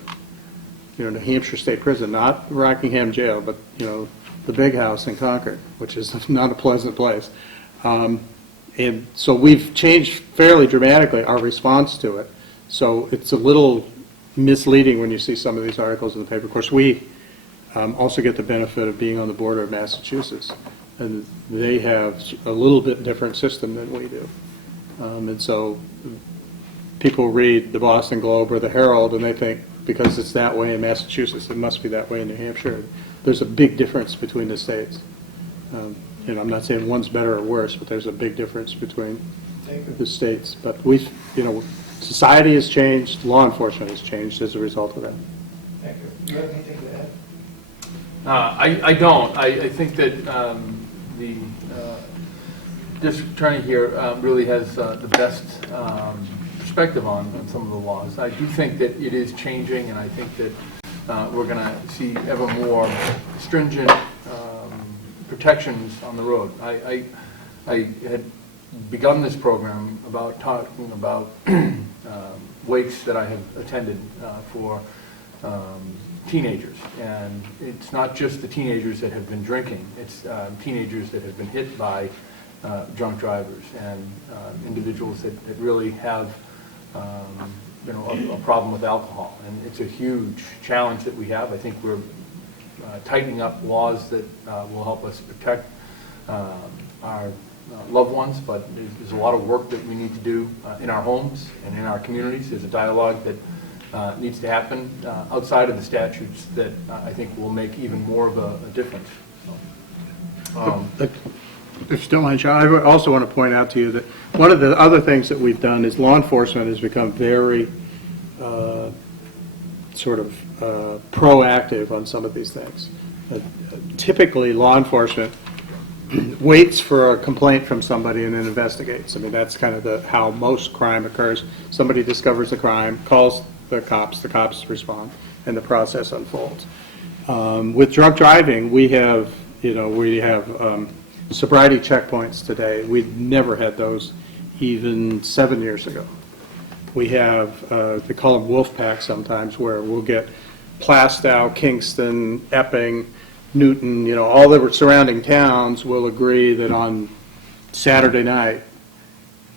New Hampshire State Prison, not Rockingham Jail, but the big house in Concord, which is not a pleasant place. And so we've changed fairly dramatically our response to it. So it's a little misleading when you see some of these articles in the paper. Of course, we also get the benefit of being on the border of Massachusetts, and they have a little bit different system than we do. And so people read the Boston Globe or the Herald, and they think because it's that way in Massachusetts, it must be that way in New Hampshire. There's a big difference between the states. I'm not saying one's better or worse, but there's a big difference between the states. But society has changed, law enforcement has changed as a result of that. Thank you. Do you have anything to add? I don't. I think that the district attorney here really has the best perspective on some of the laws. I do think that it is changing, and I think that we're going to see ever more stringent protections on the road. I had begun this program about talking about wakes that I have attended for teenagers, and it's not just the teenagers that have been drinking, it's teenagers that have been hit by drunk drivers and individuals that really have a problem with alcohol. And it's a huge challenge that we have. I think we're tightening up laws that will help us protect our loved ones, but there's a lot of work that we need to do in our homes and in our communities. There's a dialogue that needs to happen outside of the statutes that I think will make even more of a difference. If you don't mind, Sean, I also want to point out to you that one of the other things that we've done is law enforcement has become very proactive on some of these things. Typically, law enforcement waits for a complaint from somebody and then investigates. I mean, that's kind of how most crime occurs. Somebody discovers a crime, calls the cops respond, and the process unfolds. With drunk driving, we have sobriety checkpoints today. We've never had those even 7 years ago. We have, they call them wolf packs sometimes, where we'll get Plastow, Kingston, Epping, Newton, all the surrounding towns will agree that on Saturday night,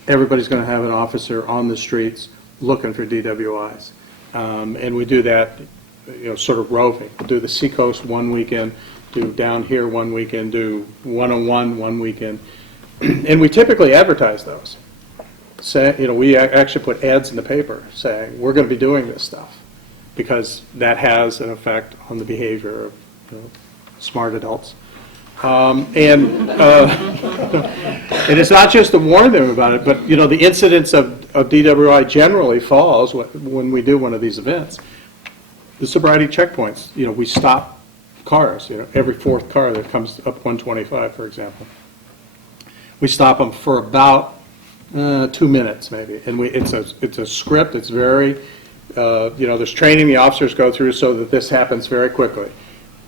everybody's going to have an officer on the streets looking for DWIs. And we do that, sort of roving. We'll do the Seacoast one weekend, do down here one weekend, do 101 one weekend. And we typically advertise those. We actually put ads in the paper saying, we're going to be doing this stuff, because that has an effect on the behavior of smart adults. And it's not just to warn them about it, but the incidence of DWI generally falls when we do one of these events. The sobriety checkpoints, we stop cars, every fourth car that comes up 125, for example. We stop them for about 2 minutes maybe, and it's a script. It's very, there's training the officers go through so that this happens very quickly.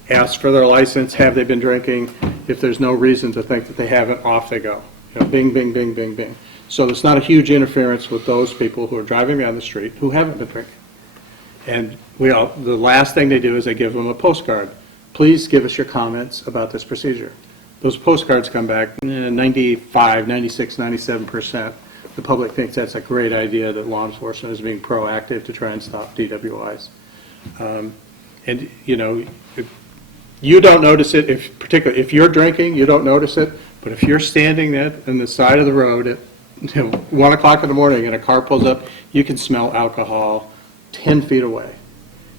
Ask for their license, have they been drinking? If there's no reason to think that they haven't, off they go. Bing, bing, bing, bing, bing. So there's not a huge interference with those people who are driving down the street who haven't been drinking. And the last thing they do is they give them a postcard. Please give us your comments about this procedure. Those postcards come back 95, 96, 97%. The public thinks that's a great idea, that law enforcement is being proactive to try and stop DWIs. And you don't notice it, particularly if you're drinking, you don't notice it. But if you're standing there on the side of the road at 1 o'clock in the morning and a car pulls up, you can smell alcohol 10 feet away.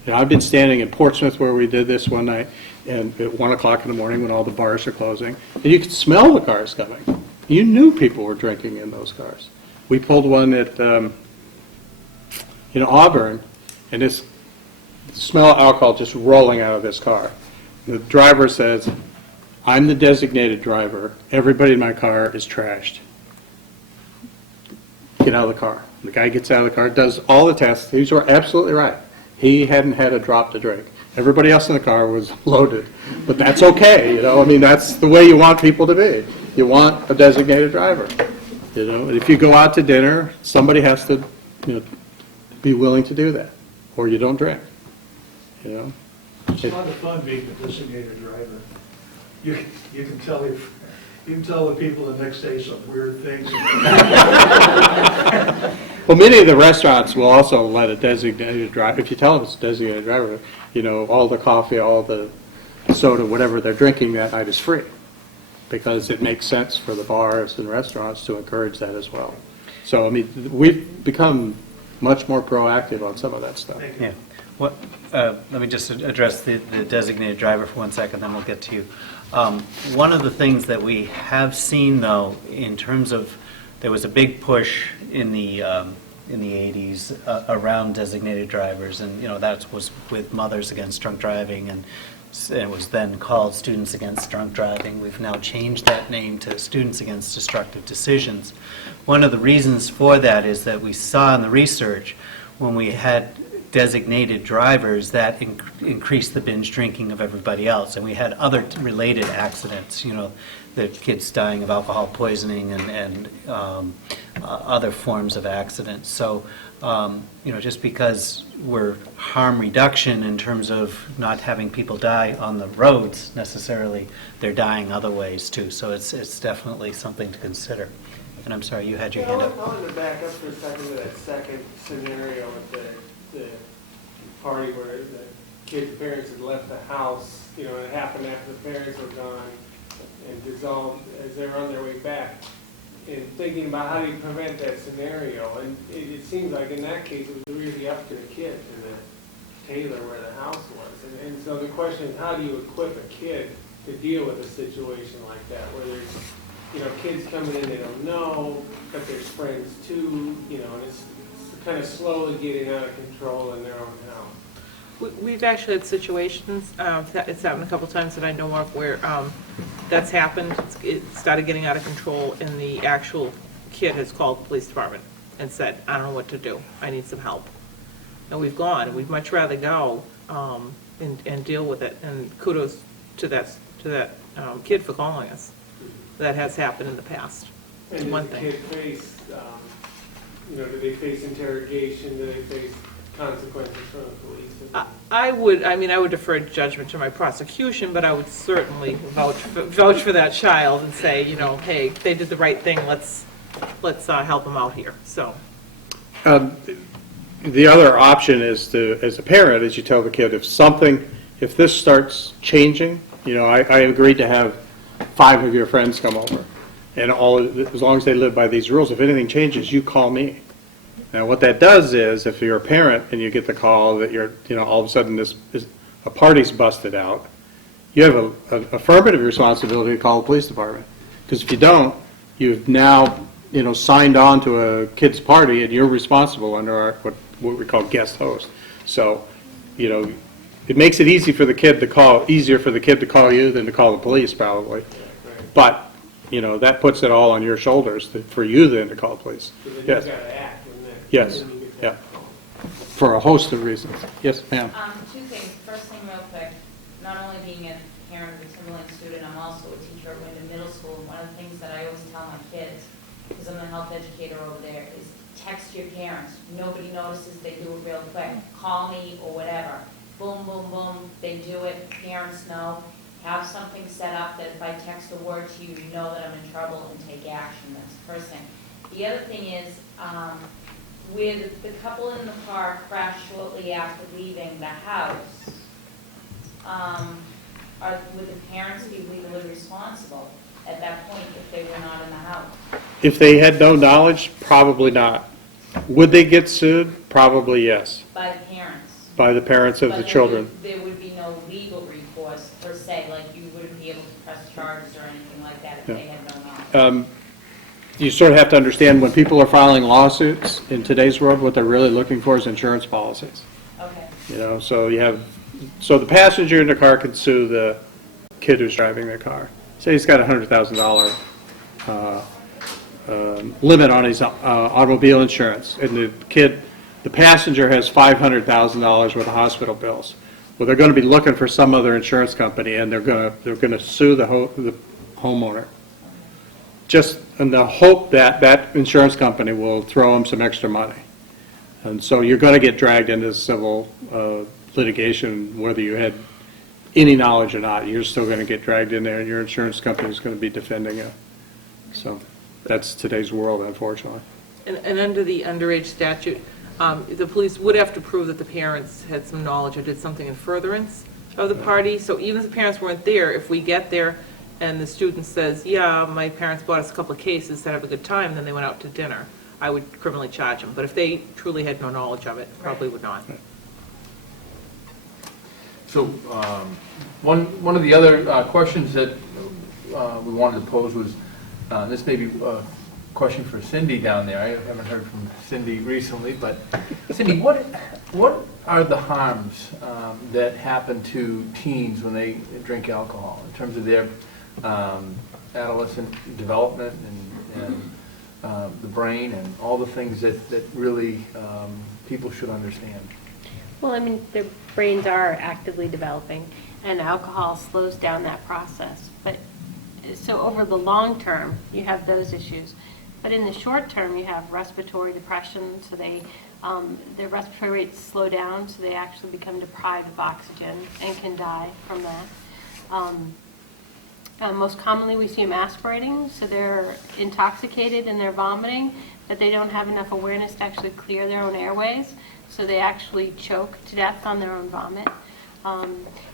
I've been standing in Portsmouth where we did this one night, and at 1 o'clock in the morning when all the bars are closing, and you could smell the cars coming. You knew people were drinking in those cars. We pulled one at Auburn, and this smell of alcohol just rolling out of this car. The driver says, I'm the designated driver. Everybody in my car is trashed. Get out of the car. The guy gets out of the car, does all the tests. He was absolutely right. He hadn't had a drop to drink. Everybody else in the car was loaded. But that's okay, that's the way you want people to be. You want a designated driver. If you go out to dinner, somebody has to, be willing to do that, or you don't drink. It's a lot of fun being the designated driver. You can tell the people the next day some weird things. Well, many of the restaurants will also let a designated driver, if you tell them it's a designated driver, all the coffee, all the soda, whatever they're drinking that night is free, because it makes sense for the bars and restaurants to encourage that as well. So, we've become much more proactive on some of that stuff. Yeah. Let me just address the designated driver for 1 second, then we'll get to you. One of the things that we have seen, though, in terms of, there was a big push in the 80s around designated drivers, and that was with Mothers Against Drunk Driving, and it was then called Students Against Drunk Driving. We've now changed that name to Students Against Destructive Decisions. One of the reasons for that is that we saw in the research, when we had designated drivers, that increased the binge drinking of everybody else, and we had other related accidents, the kids dying of alcohol poisoning and other forms of accidents. So, just because we're harm reduction in terms of not having people die on the roads necessarily, they're dying other ways too. So it's definitely something to consider. And I'm sorry, you had your hand up. I wanted to back up for a second to that second scenario with the party where the kids' parents had left the house, and it happened after the parents were gone and dissolved as they were on their way back. And thinking about how do you prevent that scenario, and it seems like in that case it was really up to the kid and the tailor where the house was. And so the question is, how do you equip a kid to deal with a situation like that, where there's kids coming in they don't know, but there's friends too, and it's kind of slowly getting out of control in their own house. We've actually had situations, it's happened a couple times that I know of, where that's happened. It started getting out of control, and the actual kid has called the police department and said, I don't know what to do, I need some help. And we've gone, and we'd much rather go and deal with it, and kudos to that kid for calling us. That has happened in the past. And One does the thing. kid face, do they face interrogation, do they face consequences from the police? I would defer judgment to my prosecution, but I would certainly vouch for that child and say, hey, they did the right thing, let's help them out here, so. The other option is to, as a parent, is you tell the kid, if this starts changing, I agreed to have 5 of your friends come over, and as long as they live by these rules, if anything changes, you call me. Now, what that does is, if you're a parent and you get the call that all of a sudden a party's busted out, you have an affirmative responsibility to call the police department. Because if you don't, you've now, signed on to a kid's party, and you're responsible under what we call guest host. So, it makes it easier for the kid to call you than to call the police, probably. But, that puts it all on your shoulders for you then to call the police. So then Yes. you've got to act, and then Yes. then you get Yeah. that call. For a host of reasons. Yes, ma'am. Two things. First thing real quick, not only being a parent of a Timberland student, I'm also a teacher at Wyndham Middle School. And one of the things that I always tell my kids, because I'm a health educator over there, is text your parents. Nobody notices, they do it real quick. Call me or whatever. Boom, boom, boom, they do it. Parents know. Have something set up that if I text a word to you, you know that I'm in trouble and take action. That's the first thing. The other thing is, with the couple in the car crashed shortly after leaving the house, would the parents be legally responsible at that point if they were not in the house? If they had no knowledge, probably not. Would they get sued? Probably yes, By the parents? by the parents of the But children. there would be no legal recourse per se, like you wouldn't be able to press charges or anything like that if they had no knowledge. You sort of have to understand, when people are filing lawsuits in today's world, what they're really looking for is insurance policies. Okay. So the passenger in the car can sue the kid who's driving the car. Say he's got a $100,000 limit on his automobile insurance, and the passenger has $500,000 worth of hospital bills. Well, they're going to be looking for some other insurance company, and they're going to sue the homeowner, just in the hope that that insurance company will throw them some extra money. And so you're going to get dragged into civil litigation, whether you had any knowledge or not. You're still going to get dragged in there, and your insurance company is going to be defending you. So that's today's world, unfortunately. And under the underage statute, the police would have to prove that the parents had some knowledge or did something in furtherance of the party. So even if the parents weren't there, if we get there and the student says, yeah, my parents bought us a couple of cases to have a good time, then they went out to dinner, I would criminally charge them. But if they truly had no knowledge of it, probably would not. So, one of the other questions that we wanted to pose was, this may be a question for Cindy down there. I haven't heard from Cindy recently, but Cindy, what are the harms that happen to teens when they drink alcohol in terms of their adolescent development and the brain and all the things that really people should understand? Well, I mean, their brains are actively developing, and alcohol slows down that process. But so over the long term, you have those issues. But in the short term, you have respiratory depression, so their respiratory rates slow down, so they actually become deprived of oxygen and can die from that. Most commonly, we see them aspirating, so they're intoxicated and they're vomiting, but they don't have enough awareness to actually clear their own airways, so they actually choke to death on their own vomit.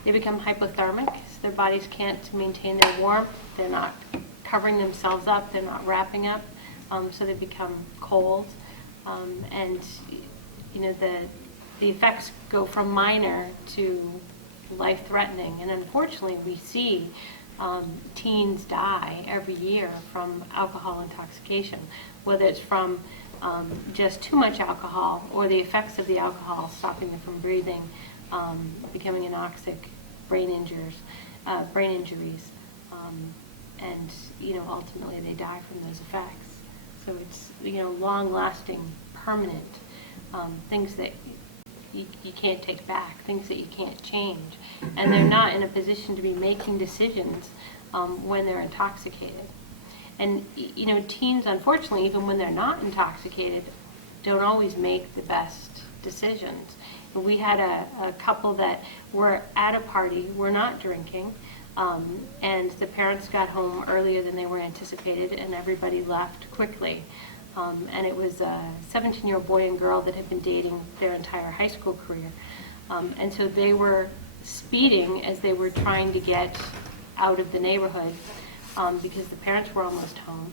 They become hypothermic, so their bodies can't maintain their warmth. They're not covering themselves up. They're not wrapping up, so they become cold. And the effects go from minor to life-threatening. And unfortunately, we see teens die every year from alcohol intoxication, whether it's from just too much alcohol or the effects of the alcohol stopping them from breathing, becoming anoxic, brain injuries, and ultimately they die from those effects. So it's long-lasting, permanent things that you can't take back, things that you can't change, and they're not in a position to be making decisions when they're intoxicated. And teens, unfortunately, even when they're not intoxicated, don't always make the best decisions. We had a couple that were at a party, were not drinking, and the parents got home earlier than they were anticipated, and everybody left quickly. And it was a 17-year-old boy and girl that had been dating their entire high school career. And so they were speeding as they were trying to get out of the neighborhood because the parents were almost home.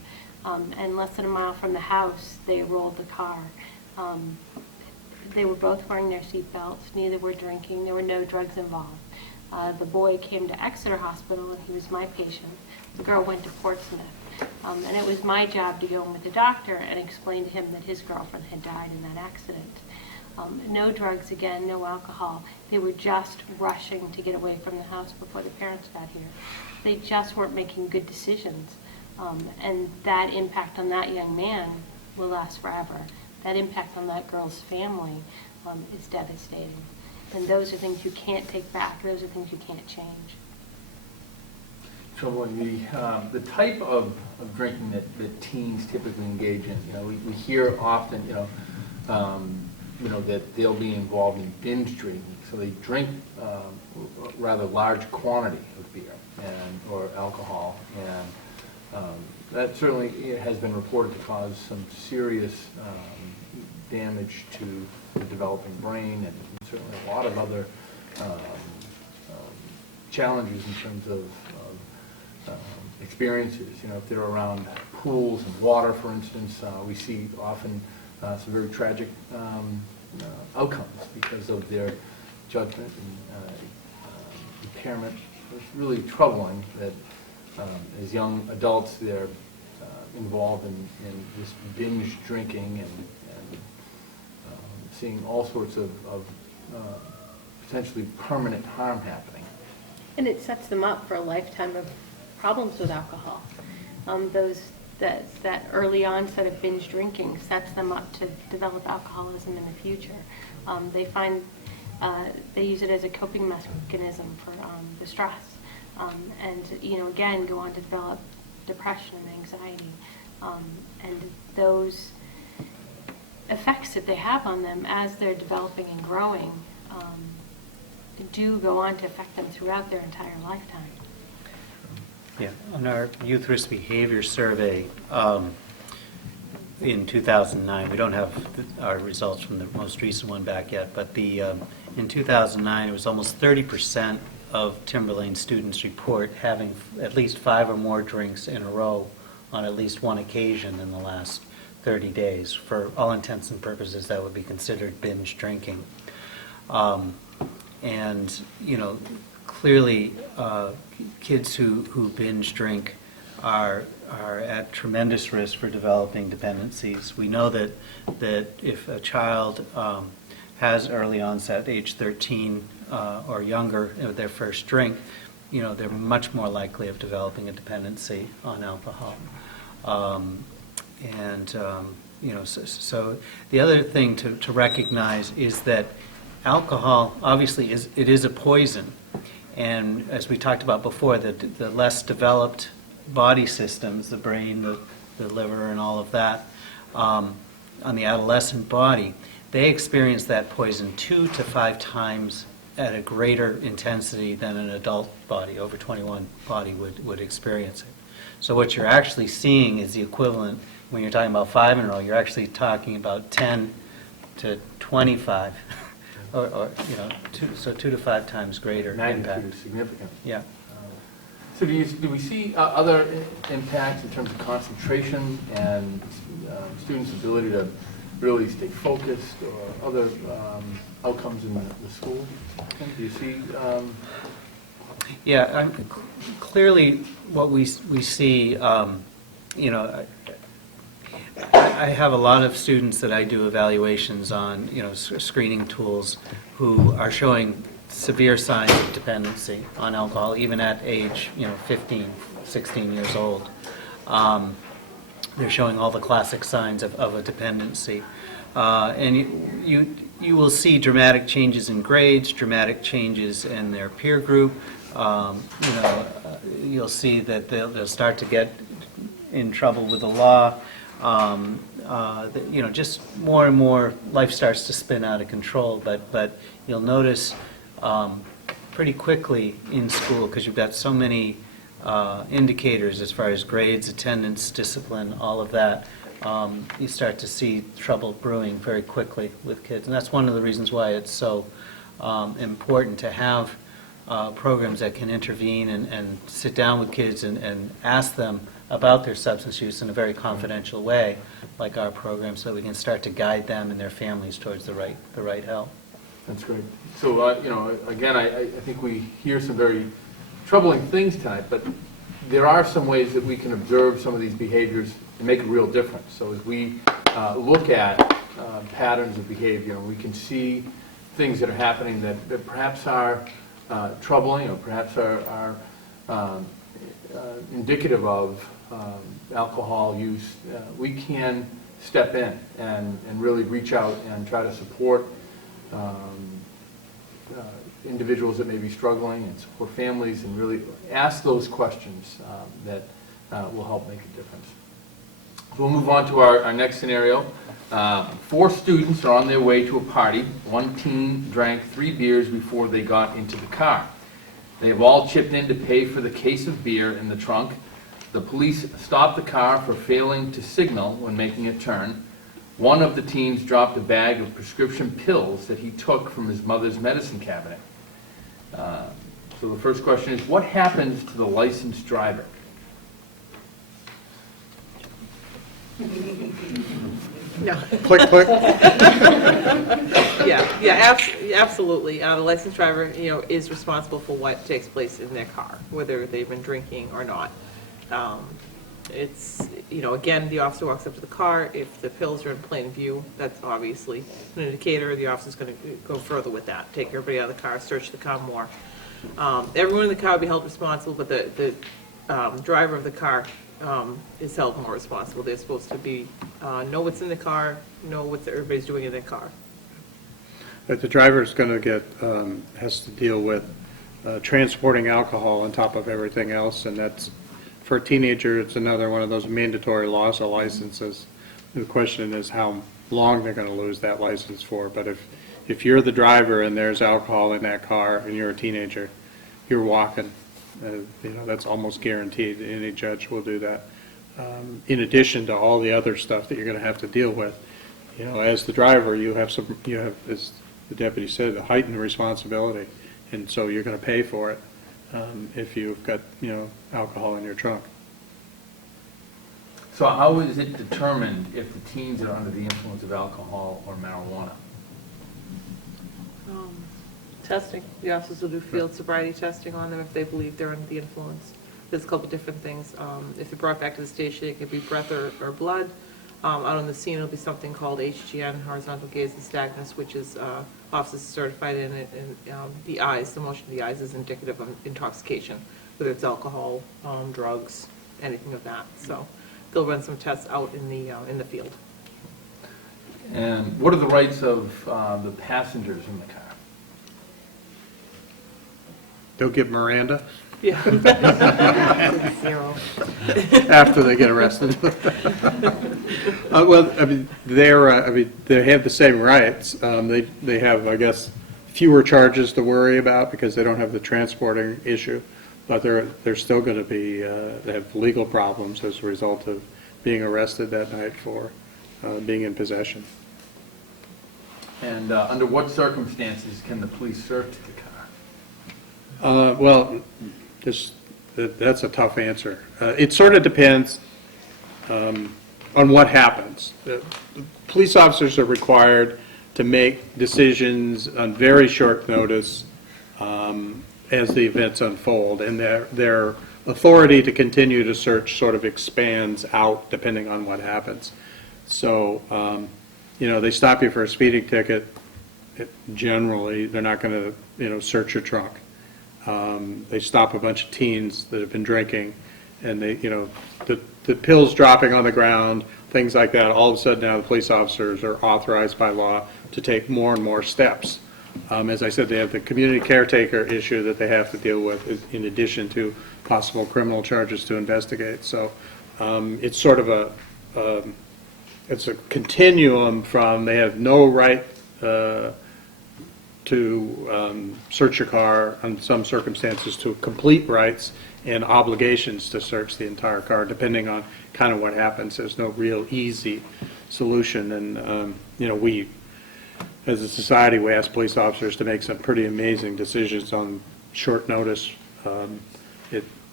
And less than a mile from the house, they rolled the car. They were both wearing their seatbelts. Neither were drinking. There were no drugs involved. The boy came to Exeter Hospital, and he was my patient. The girl went to Portsmouth. And it was my job to go in with the doctor and explain to him that his girlfriend had died in that accident. No drugs again, no alcohol. They were just rushing to get away from the house before the parents got here. They just weren't making good decisions. And that impact on that young man will last forever. That impact on that girl's family is devastating. And those are things you can't take back. Those are things you can't change. So the type of drinking that teens typically engage in, we hear often, that they'll be involved in binge drinking. So they drink a rather large quantity of beer or alcohol, and that certainly has been reported to cause some serious damage to the developing brain, and certainly a lot of other challenges in terms of experiences. If they're around pools and water, for instance, we see often some very tragic outcomes because of their judgment and impairment. It's really troubling that as young adults they're involved in this binge drinking and seeing all sorts of potentially permanent harm happening. And it sets them up for a lifetime of problems with alcohol. That early onset of binge drinking sets them up to develop alcoholism in the future. They use it as a coping mechanism for the stress, and again go on to develop depression and anxiety, and those effects that they have on them as they're developing and growing do go on to affect them throughout their entire lifetime. Yeah, on our youth risk behavior survey in 2009, we don't have our results from the most recent one back yet, but in 2009 it was almost 30% of Timberlane students report having at least 5 or more drinks in a row on at least one occasion in the last 30 days. For all intents and purposes, that would be considered binge drinking. And clearly, kids who binge drink are at tremendous risk for developing dependencies. We know that if a child has early onset, age 13 or younger, their first drink, they're much more likely of developing a dependency on alcohol. So the other thing to recognize is that alcohol obviously is a poison. And as we talked about before, the less developed body systems, the brain, the liver, and all of that, on the adolescent body, they experience that poison 2 to 5 times at a greater intensity than an adult body, over 21 body would experience it. So what you're actually seeing is the equivalent, when you're talking about 5 in a row, you're actually talking about 10 to 25. So 2 to 5 times greater Magnitude impact. is significant. Yeah. So do we see other impacts in terms of concentration and students' ability to really stay focused, or other outcomes in the school? Do you see Yeah, clearly what we see, you know, I have a lot of students that I do evaluations on, you know, screening tools who are showing severe signs of dependency on alcohol, even at age, you know, 15, 16 years old. They're showing all the classic signs of a dependency. And you will see dramatic changes in grades, dramatic changes in their peer group. You know, you'll see that they'll start to get in trouble with the law. You know, just more and more life starts to spin out of control. But you'll notice pretty quickly in school, because you've got so many indicators as far as grades, attendance, discipline, all of that. You start to see trouble brewing very quickly with kids. And that's one of the reasons why it's so important to have programs that can intervene and sit down with kids and ask them about their substance use in a very confidential way, like our program, so that we can start to guide them and their families towards the right help. That's great. So, you know, again, I think we hear some very troubling things tonight, but there are some ways that we can observe some of these behaviors and make a real difference. So as we look at patterns of behavior, we can see things that are happening that perhaps are troubling or perhaps are indicative of alcohol use. We can step in and really reach out and try to support individuals that may be struggling and support families and really ask those questions that will help make a difference. We'll move on to our next scenario. 4 students are on their way to a party. One teen drank 3 beers before they got into the car. They have all chipped in to pay for the case of beer in the trunk. The police stopped the car for failing to signal when making a turn. One of the teens dropped a bag of prescription pills that he took from his mother's medicine cabinet. So the first question is, what happens to the licensed driver? No. Click, click. Yeah, absolutely. The licensed driver, you know, is responsible for what takes place in their car, whether they've been drinking or not. It's, you know, again, the officer walks up to the car. If the pills are in plain view, that's obviously an indicator. The officer's going to go further with that, take everybody out of the car, search the car more. Everyone in the car will be held responsible, but the driver of the car is held more responsible. They're supposed to be know what's in the car, know what everybody's doing in their car. But the driver is going to get, has to deal with transporting alcohol on top of everything else, and that's, for a teenager, it's another one of those mandatory loss of licenses. The question is how long they're going to lose that license for. But if you're the driver and there's alcohol in that car and you're a teenager, you're walking. You know, that's almost guaranteed. Any judge will do that. In addition to all the other stuff that you're going to have to deal with, you know, as the driver, you have, as the deputy said, a heightened responsibility, and so you're going to pay for it if you've got, you know, alcohol in your trunk. So how is it determined if the teens are under the influence of alcohol or marijuana? Testing. The officers will do field sobriety testing on them if they believe they're under the influence. There's a couple different things. If they're brought back to the station, it could be breath or blood. Out on the scene, it'll be something called HGN, horizontal gaze nystagmus, which is officers certified in it. And the eyes, the motion of the eyes is indicative of intoxication, whether it's alcohol, drugs, anything of that. So they'll run some tests out in the field. And what are the rights of the passengers in the car? They'll get Miranda Yeah. Zero. after they get arrested. Well, I mean, they have the same rights. They have, I guess, fewer charges to worry about because they don't have the transporting issue, but they're still going to be, they have legal problems as a result of being arrested that night for being in possession. And under what circumstances can the police search the car? Well, that's a tough answer. It sort of depends on what happens. Police officers are required to make decisions on very short notice as the events unfold, and their authority to continue to search sort of expands out depending on what happens. So, they stop you for a speeding ticket, generally, they're not going to, search your trunk. They stop a bunch of teens that have been drinking, and the pills dropping on the ground, things like that, all of a sudden now the police officers are authorized by law to take more and more steps. As I said, they have the community caretaker issue that they have to deal with in addition to possible criminal charges to investigate. So it's sort of it's a continuum from they have no right to search your car in some circumstances to complete rights and obligations to search the entire car, depending on kind of what happens. There's no real easy solution. And, we, as a society, we ask police officers to make some pretty amazing decisions on short notice.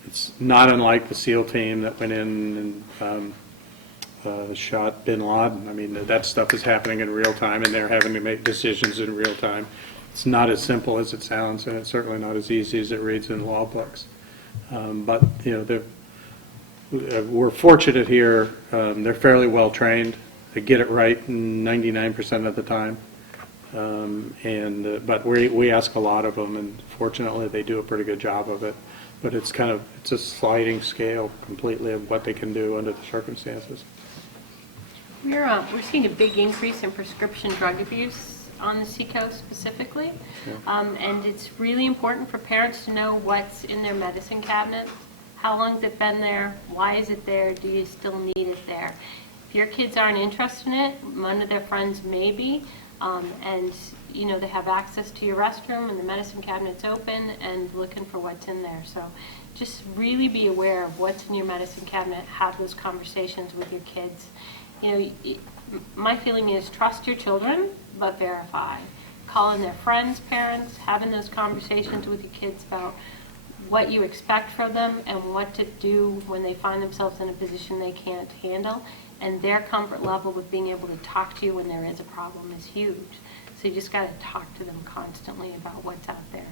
It's not unlike the SEAL team that went in and shot bin Laden. I mean, that stuff is happening in real time, and they're having to make decisions in real time. It's not as simple as it sounds, and it's certainly not as easy as it reads in law books. But, we're fortunate here. They're fairly well trained. They get it right 99% of the time. But we ask a lot of them, and fortunately they do a pretty good job of it. But it's a sliding scale completely of what they can do under the circumstances. We're seeing a big increase in prescription drug abuse on the Seacoast specifically. And it's really important for parents to know what's in their medicine cabinet. How long has it been there? Why is it there? Do you still need it there? If your kids aren't interested in it, one of their friends may be, and they have access to your restroom and the medicine cabinet's open and looking for what's in there. So just really be aware of what's in your medicine cabinet. Have those conversations with your kids. My feeling is trust your children, but verify. Calling their friends, parents, having those conversations with your kids about what you expect from them and what to do when they find themselves in a position they can't handle. And their comfort level with being able to talk to you when there is a problem is huge. So you just got to talk to them constantly about what's out there.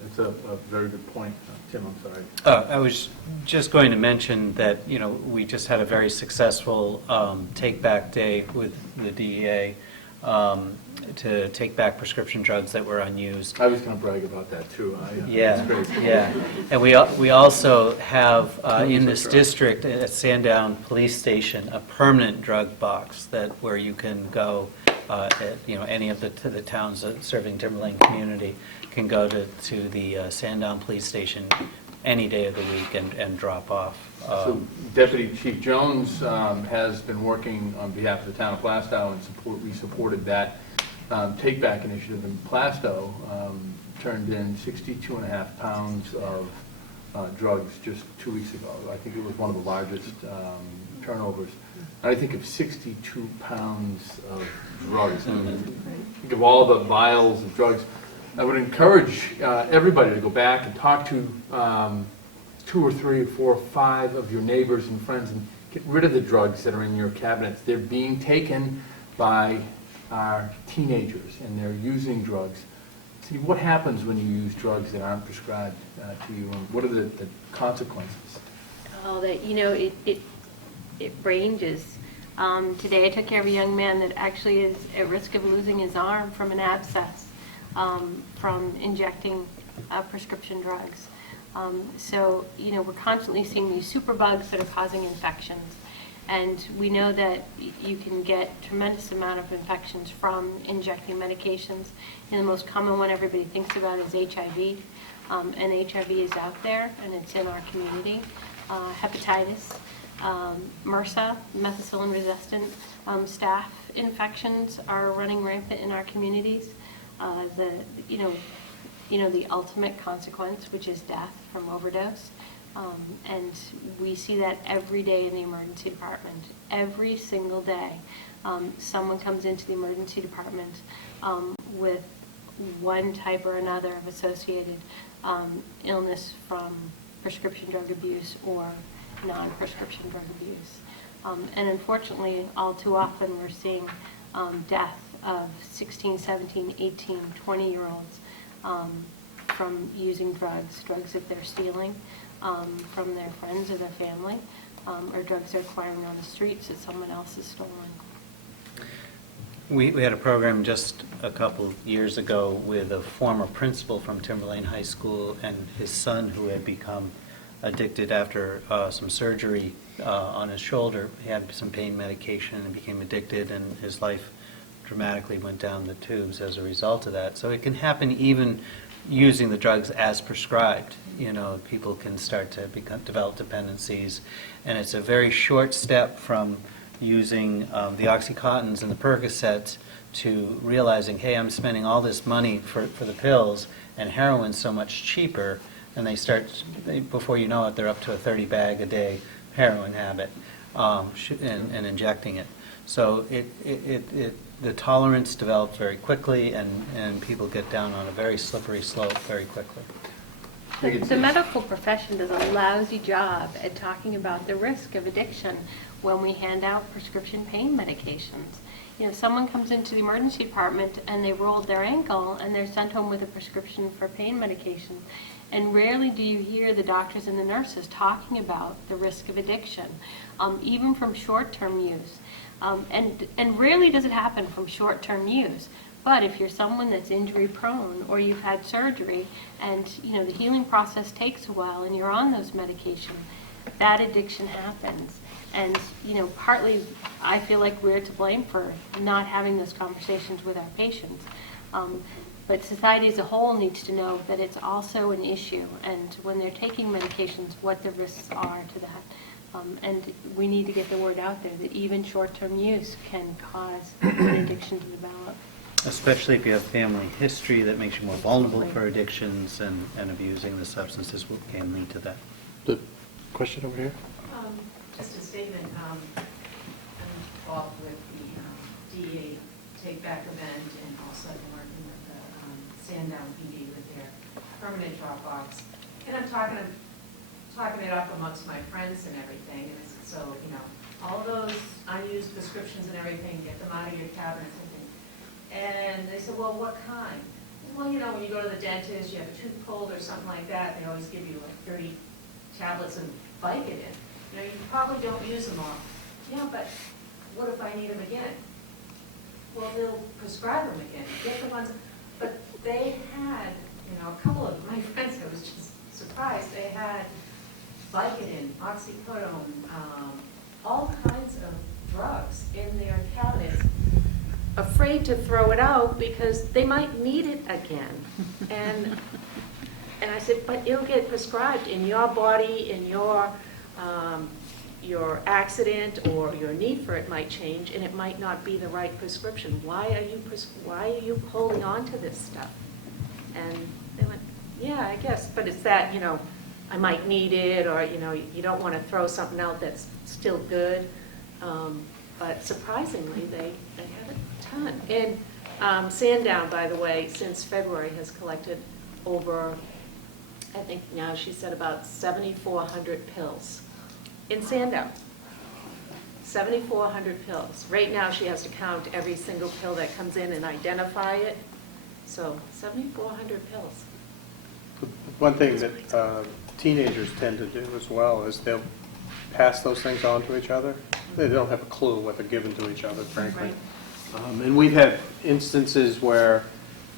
That's a very good point. Tim, I'm sorry. I was just going to mention that, we just had a very successful take-back day with the DEA to take back prescription drugs that were unused. I was going to brag about that, too. Yeah, That's great. yeah. And we also have in this district at Sandown Police Station a permanent drug box where you can go. Any of the towns serving Timberlane community can go to the Sandown Police Station any day of the week and drop off. So Deputy Chief Jones has been working on behalf of the town of Plastow, and we supported that take-back initiative. And Plastow turned in 62.5 pounds of drugs just 2 weeks ago. I think it was one of the largest turnovers. I think of 62 pounds of drugs. Think of all the vials of drugs. I would encourage everybody to go back and talk to 2 or 3 or 4 or 5 of your neighbors and friends and get rid of the drugs that are in your cabinets. They're being taken by our teenagers, and they're using drugs. See, what happens when you use drugs that aren't prescribed to you, and what are the consequences? It ranges. Today I took care of a young man that actually is at risk of losing his arm from an abscess from injecting prescription drugs. So, we're constantly seeing these superbugs that are causing infections. And we know that you can get tremendous amount of infections from injecting medications. And the most common one everybody thinks about is HIV. And HIV is out there, and it's in our community. Hepatitis. MRSA, methicillin-resistant staph infections are running rampant in our communities. The ultimate consequence, which is death from overdose, and we see that every day in the emergency department. Every single day, someone comes into the emergency department with one type or another of associated illness from prescription drug abuse or non-prescription drug abuse. And unfortunately, all too often we're seeing death of 16, 17, 18, 20-year-olds from using drugs that they're stealing from their friends or their family, or drugs they're acquiring on the streets that someone else has stolen. We had a program just a couple years ago with a former principal from Timberlane High School and his son, who had become addicted after some surgery on his shoulder. He had some pain medication and became addicted, and his life dramatically went down the tubes as a result of that. So it can happen even using the drugs as prescribed. You know, people can start to develop dependencies, and it's a very short step from using the Oxycontins and the Percocets to realizing, hey, I'm spending all this money for the pills, and heroin's so much cheaper, and before you know it, they're up to a 30-bag-a-day heroin habit and injecting it. So the tolerance develops very quickly, and people get down on a very slippery slope very quickly. The medical profession does a lousy job at talking about the risk of addiction when we hand out prescription pain medications. You know, someone comes into the emergency department and they rolled their ankle and they're sent home with a prescription for pain medication. And rarely do you hear the doctors and the nurses talking about the risk of addiction, even from short-term use. And rarely does it happen from short-term use. But if you're someone that's injury prone or you've had surgery and you know the healing process takes a while and you're on those medications, that addiction happens. And you know, partly I feel like we're to blame for not having those conversations with our patients. But society as a whole needs to know that it's also an issue, and when they're taking medications, what the risks are to that. And we need to get the word out there that even short-term use can cause an addiction to develop. Especially if you have family history that makes you more vulnerable for addictions, and abusing the substances can lead to that. The question over here? Just a statement. I'm involved with the DEA Take Back event, and also I've been working with the Sandown PD with their permanent drop box. And I'm talking it up amongst my friends and everything. And I said, so, you know, all those unused prescriptions and everything, get them out of your cabinets. And they said, well, what kind? Well, you know, when you go to the dentist, you have a tooth pulled or something like that, they always give you like 30 tablets of Vicodin. You know, you probably don't use them all. Yeah, but what if I need them again? Well, they'll prescribe them again. Get the ones, but they had, you know, a couple of my friends, I was just surprised, they had Vicodin, oxycodone, all kinds of drugs in their cabinets, afraid to throw it out because they might need it again. And I said, but it'll get prescribed in your body, in your accident, or your need for it might change, and it might not be the right prescription. Why are you holding on to this stuff? And they went, yeah, I guess, but it's that, you know, I might need it, or, you know, you don't want to throw something out that's still good. But surprisingly, they have a ton. And Sandown, by the way, since February has collected over, I think now she said about 7,400 pills in Sandown. 7,400 pills. Right now she has to count every single pill that comes in and identify it. So 7,400 pills. One thing that teenagers tend to do as well is they'll pass those things on to each other. They don't have a clue what they're giving to each other, frankly. Right. And we've had instances where,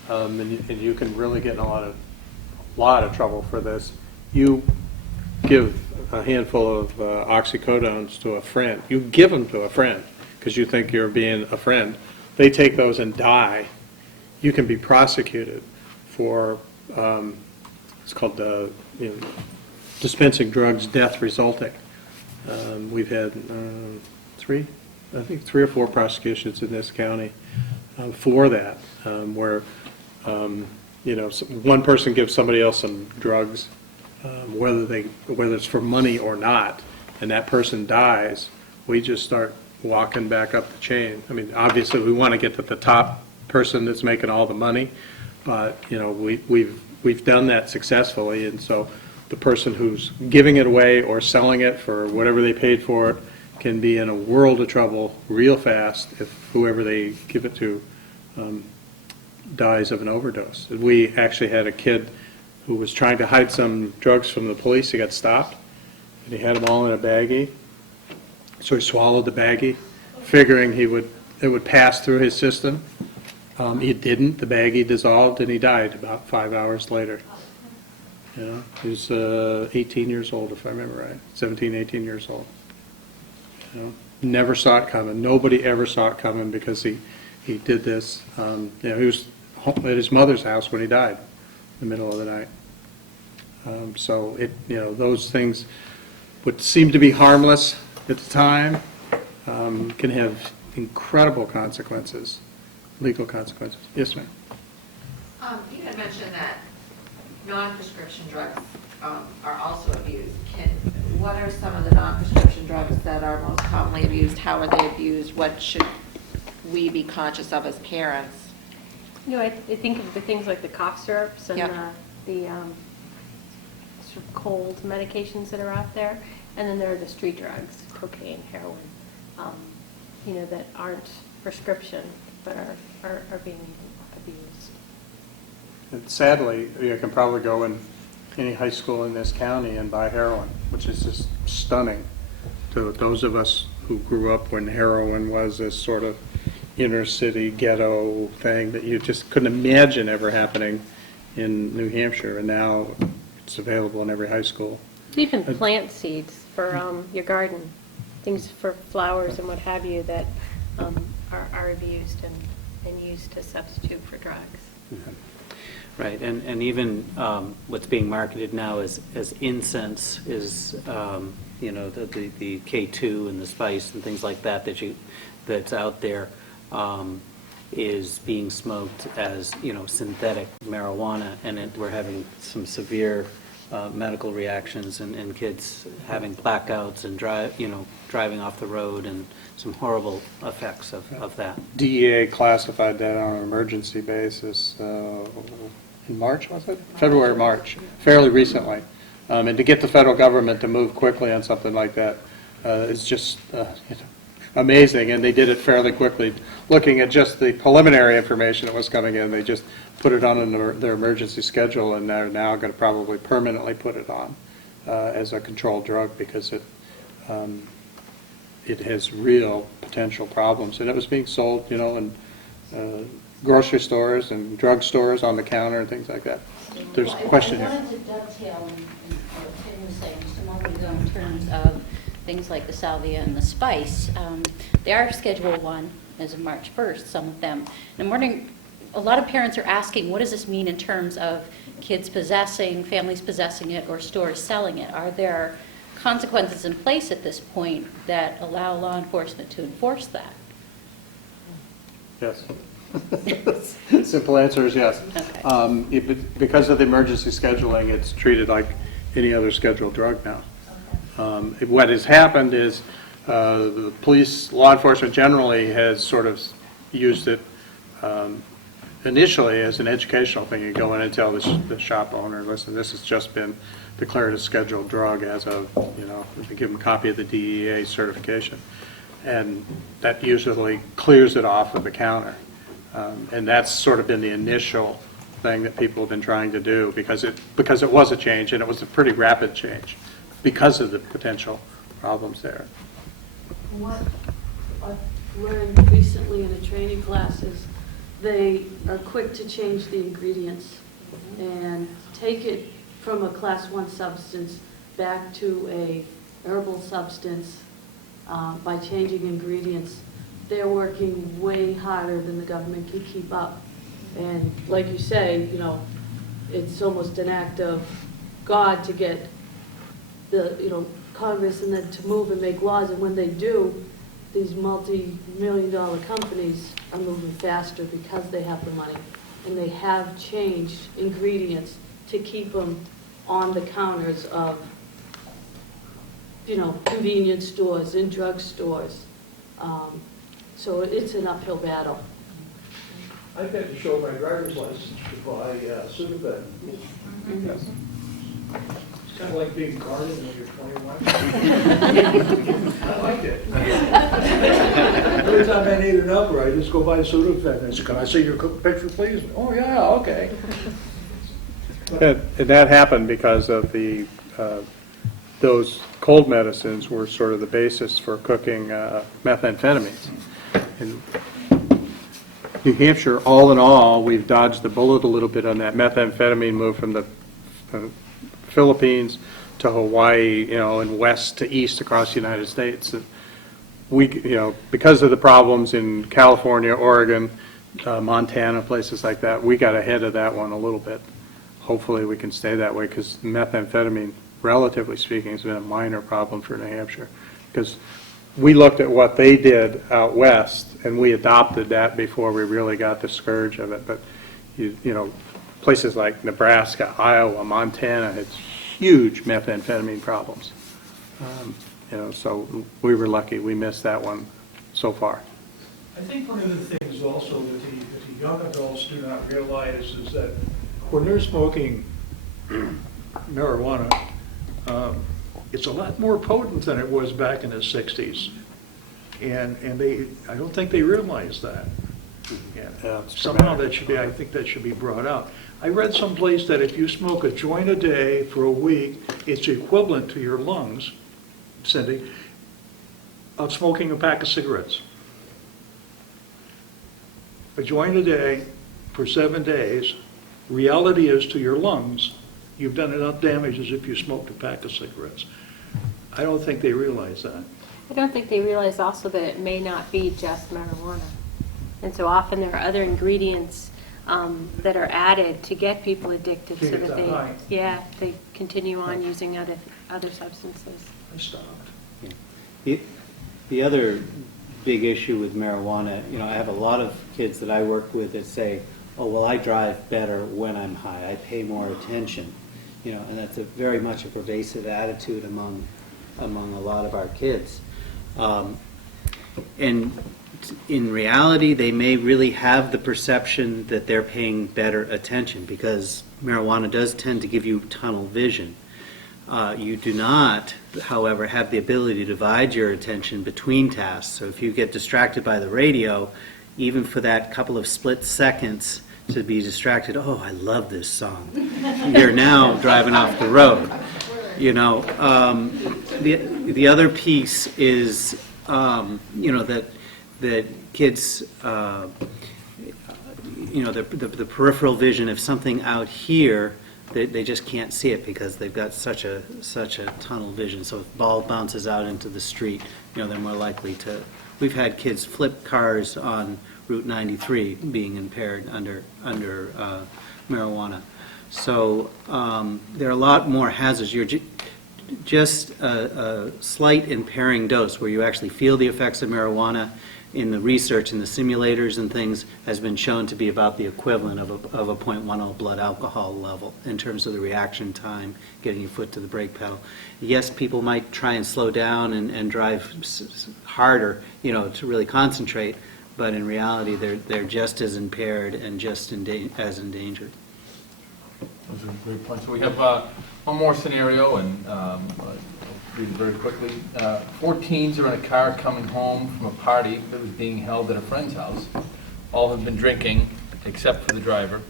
and you can really get in a lot of trouble for this. You give a handful of oxycodones to a friend. You give them to a friend because you think you're being a friend. They take those and die. You can be prosecuted for, it's called dispensing drugs, death resulting. We've had three or four prosecutions in this county for that, where one person gives somebody else some drugs, whether it's for money or not, and that person dies, we just start walking back up the chain. I mean, obviously we want to get to the top person that's making all the money, but we've done that successfully, and so the person who's giving it away or selling it for whatever they paid for it can be in a world of trouble real fast if whoever they give it to dies of an overdose. We actually had a kid who was trying to hide some drugs from the police. He got stopped, and he had them all in a baggie. So he swallowed the baggie, figuring it would pass through his system. It didn't. The baggie dissolved, and he died about 5 hours later. You know, he was 18 years old, if I remember right, 17, 18 years old. You know, never saw it coming. Nobody ever saw it coming because he did this. You know, he was at his mother's house when he died, in the middle of the night. So you know, those things would seem to be harmless at the time can have incredible consequences, legal consequences. Yes, ma'am. You had mentioned that non-prescription drugs are also abused. What are some of the non-prescription drugs that are most commonly abused? How are they abused? What should we be conscious of as parents? You know, I think of the things like the cough syrups and Yeah. the sort of cold medications that are out there. And then there are the street drugs, cocaine, heroin, you know, that aren't prescription but are being abused. And sadly, you can probably go in any high school in this county and buy heroin, which is just stunning to those of us who grew up when heroin was this sort of inner city ghetto thing that you just couldn't imagine ever happening in New Hampshire, and now it's available in every high school. Even plant seeds for your garden, things for flowers and what have you that are abused and used to substitute for drugs. Right, and even what's being marketed now as incense is, you know, the K2 and the spice and things like that that's out there is being smoked as, you know, synthetic marijuana, and we're having some severe medical reactions and kids having blackouts and driving off the road, and some horrible effects of that. DEA classified that on an emergency basis in March, was it? February, March, fairly recently. And to get the federal government to move quickly on something like that is just you know, amazing, and they did it fairly quickly. Looking at just the preliminary information that was coming in, they just put it on their emergency schedule, and they're now going to probably permanently put it on as a controlled drug because it has real potential problems. And it was being sold, you know, in grocery stores and drug stores on the counter and things like that. There's a question here. I wanted to dovetail in what Tim was saying just a moment ago in terms of things like the salvia and the spice. They are Schedule 1 as of March 1st, some of them. And I'm wondering, a lot of parents are asking, what does this mean in terms of kids possessing, families possessing it, or stores selling it? Are there consequences in place at this point that allow law enforcement to enforce that? Yes. Simple answer is yes. Okay. Because of the emergency scheduling, it's treated like any other scheduled drug now. What has happened is the police, law enforcement generally has sort of used it initially as an educational thing. You go in and tell the shop owner, listen, this has just been declared a scheduled drug as of, you know, they give them a copy of the DEA certification. And that usually clears it off of the counter. And that's sort of been the initial thing that people have been trying to do because it was a change, and it was a pretty rapid change because of the potential problems there. What I've learned recently in a training class is they are quick to change the ingredients and take it from a class 1 substance back to a herbal substance by changing ingredients. They're working way harder than the government can keep up. And like you say, you know, it's almost an act of God to get the, you know, Congress and then to move and make laws. And when they do, these multi-million-dollar companies are moving faster because they have the money. And they have changed ingredients to keep them on the counters of, you know, convenience stores and drug stores. So it's an uphill battle. I've had to show my driver's license to buy Sudafed. Yes. It's kind of like being guarded when you're 21. I like it. Every time I need a number, I just go buy Sudafed and I say, can I see your picture, please? Oh, yeah, okay. And that happened because of those cold medicines were sort of the basis for cooking methamphetamines. In New Hampshire, all in all, we've dodged the bullet a little bit on that. Methamphetamine moved from the Philippines to Hawaii, and west to east across the United States. We, because of the problems in California, Oregon, Montana, places like that, we got ahead of that one a little bit. Hopefully we can stay that way, because methamphetamine, relatively speaking, has been a minor problem for New Hampshire. Because we looked at what they did out west, and we adopted that before we really got the scourge of it. But, places like Nebraska, Iowa, Montana had huge methamphetamine problems. So we were lucky. We missed that one so far. I think one of the things also that the young adults do not realize is that when they're smoking marijuana, it's a lot more potent than it was back in the 60s. And I don't think they realize that. And somehow I think that should be brought out. I read someplace that if you smoke a joint a day for a week, it's equivalent to your lungs, Cindy, of smoking a pack of cigarettes. A joint a day for 7 days, reality is to your lungs, you've done enough damage as if you smoked a pack of cigarettes. I don't think they realize that. I don't think they realize also that it may not be just marijuana. And so often there are other ingredients that are added to get people addicted so that they continue on using other substances. I stopped. The other big issue with marijuana, I have a lot of kids that I work with that say, oh, well, I drive better when I'm high. I pay more attention. And that's very much a pervasive attitude among a lot of our kids. And in reality, they may really have the perception that they're paying better attention, because marijuana does tend to give you tunnel vision. You do not, however, have the ability to divide your attention between tasks. So if you get distracted by the radio, even for that couple of split seconds to be distracted, oh, I love this song, you're now driving off the road. The other piece is, that kids, the peripheral vision of something out here, they just can't see it because they've got such a tunnel vision. So if the ball bounces out into the street, they're more likely to. We've had kids flip cars on Route 93 being impaired under marijuana. So there are a lot more hazards. You're just a slight impairing dose where you actually feel the effects of marijuana in the research in the simulators and things has been shown to be about the equivalent of a 0.10 blood alcohol level in terms of the reaction time, getting your foot to the brake pedal. Yes, people might try and slow down and drive harder, to really concentrate, but in reality they're just as impaired and just as endangered. Those are great points. So we have one more scenario, and I'll read it very quickly. 4 teens are in a car coming home from a party that was being held at a friend's house. All have been drinking, except for the driver.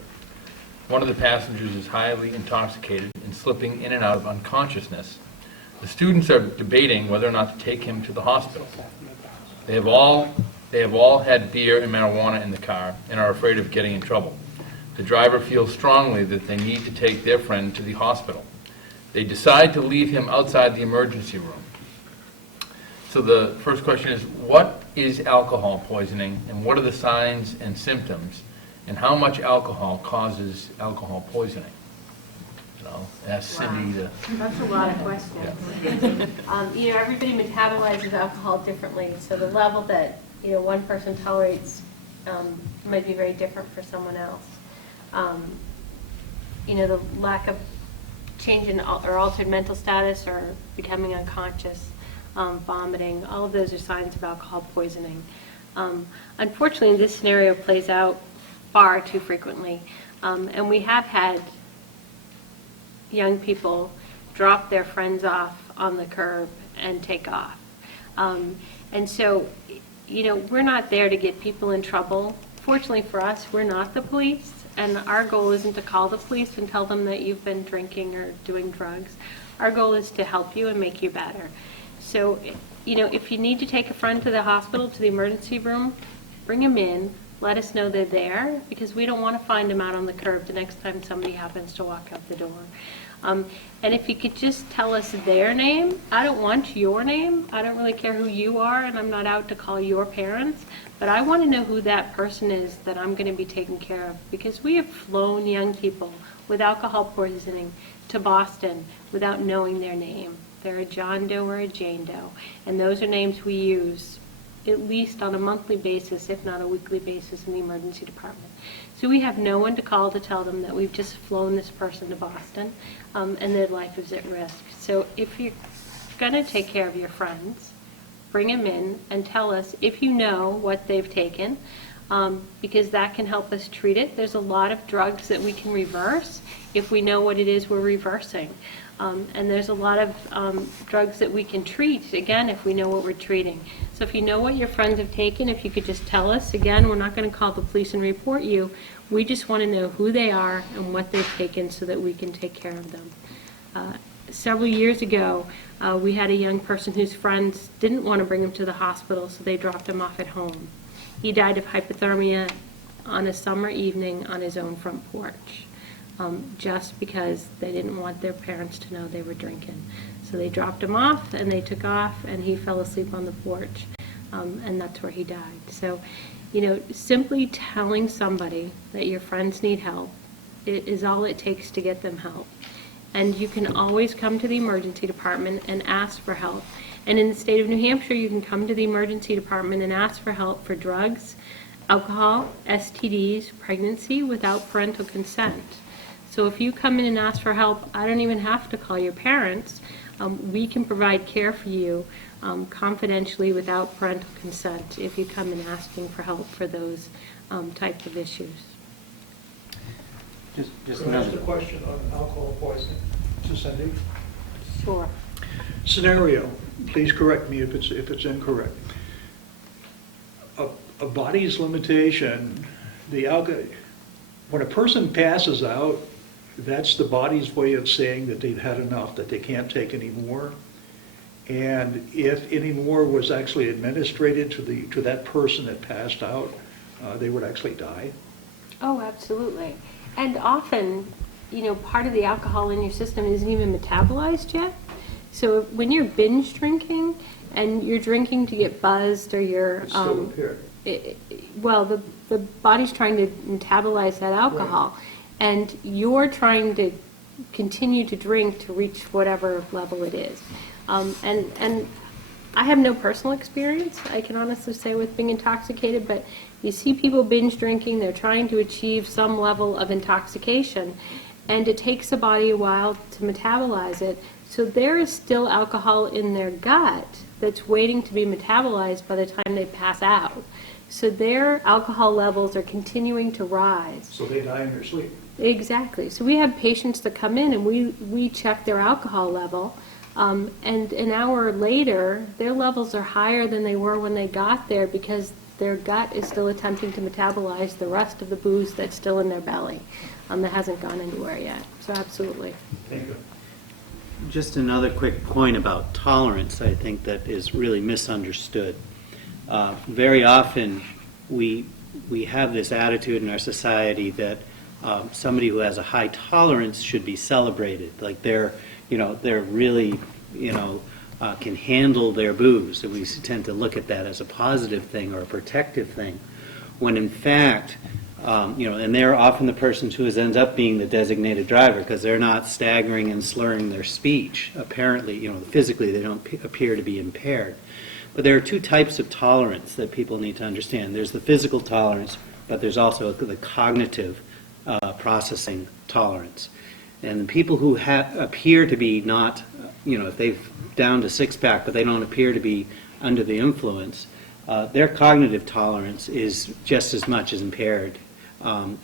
One of the passengers is highly intoxicated and slipping in and out of unconsciousness. The students are debating whether or not to take him to the hospital. They have all had beer and marijuana in the car and are afraid of getting in trouble. The driver feels strongly that they need to take their friend to the hospital. They decide to leave him outside the emergency room. So the first question is, what is alcohol poisoning, and what are the signs and symptoms, and how much alcohol causes alcohol poisoning? I'll ask Cindy to... That's a lot of questions. Yeah. Everybody metabolizes alcohol differently, so the level that one person tolerates might be very different for someone else. The lack of change in or altered mental status or becoming unconscious, vomiting, all of those are signs of alcohol poisoning. Unfortunately, this scenario plays out far too frequently, and we have had young people drop their friends off on the curb and take off. And so, we're not there to get people in trouble. Fortunately for us, we're not the police, And our goal isn't to call the police and tell them that you've been drinking or doing drugs. Our goal is to help you and make you better. So, if you need to take a friend to the hospital, to the emergency room, bring them in. Let us know they're there, because we don't want to find them out on the curb the next time somebody happens to walk out the door. And if you could just tell us their name, I don't want your name. I don't really care who you are, and I'm not out to call your parents. But I want to know who that person is that I'm going to be taking care of, because we have flown young people with alcohol poisoning to Boston without knowing their name. They're a John Doe or a Jane Doe, and those are names we use at least on a monthly basis, if not a weekly basis, in the emergency department. So we have no one to call to tell them that we've just flown this person to Boston, and their life is at risk. So if you're going to take care of your friends, bring them in and tell us if you know what they've taken, because that can help us treat it. There's a lot of drugs that we can reverse if we know what it is we're reversing. And there's a lot of drugs that we can treat, again, if we know what we're treating. So if you know what your friends have taken, if you could just tell us. Again, we're not going to call the police and report you. We just want to know who they are and what they've taken so that we can take care of them. Several years ago, we had a young person whose friends didn't want to bring him to the hospital, so they dropped him off at home. He died of hypothermia on a summer evening on his own front porch. Just because they didn't want their parents to know they were drinking. So they dropped him off, and they took off, and he fell asleep on the porch, and that's where he died. So, simply telling somebody that your friends need help is all it takes to get them help. And you can always come to the emergency department and ask for help. And in the state of New Hampshire, you can come to the emergency department and ask for help for drugs, alcohol, STDs, pregnancy without parental consent. So if you come in and ask for help, I don't even have to call your parents. We can provide care for you confidentially without parental consent if you come in asking for help for those type of issues. Can I ask a question on alcohol poisoning to Cindy? Sure. Scenario, please correct me if it's incorrect. A body's limitation, when a person passes out, that's the body's way of saying that they've had enough, that they can't take any more. And if any more was actually administered to that person that passed out, they would actually die. Oh, absolutely. And often, part of the alcohol in your system isn't even metabolized yet. So when you're binge drinking and you're drinking to get buzzed, or you're It's still impaired. The body's trying to metabolize that alcohol. Right. And you're trying to continue to drink to reach whatever level it is. And I have no personal experience, I can honestly say, with being intoxicated, but you see people binge drinking, they're trying to achieve some level of intoxication, and it takes the body a while to metabolize it. So there is still alcohol in their gut that's waiting to be metabolized by the time they pass out. So their alcohol levels are continuing to rise. So they die in their sleep. Exactly. So we have patients that come in and we check their alcohol level, and an hour later, their levels are higher than they were when they got there, because their gut is still attempting to metabolize the rest of the booze that's still in their belly, that hasn't gone anywhere yet. So absolutely. Thank you. Just another quick point about tolerance, I think, that is really misunderstood. Very often, we have this attitude in our society that somebody who has a high tolerance should be celebrated, like they're really, can handle their booze, and we tend to look at that as a positive thing or a protective thing, when in fact, and they're often the person who ends up being the designated driver, because they're not staggering and slurring their speech. Apparently, physically they don't appear to be impaired. But there are two types of tolerance that people need to understand. There's the physical tolerance, but there's also the cognitive processing tolerance. And the people who appear to be not, if they've downed a six-pack, but they don't appear to be under the influence, their cognitive tolerance is just as much as impaired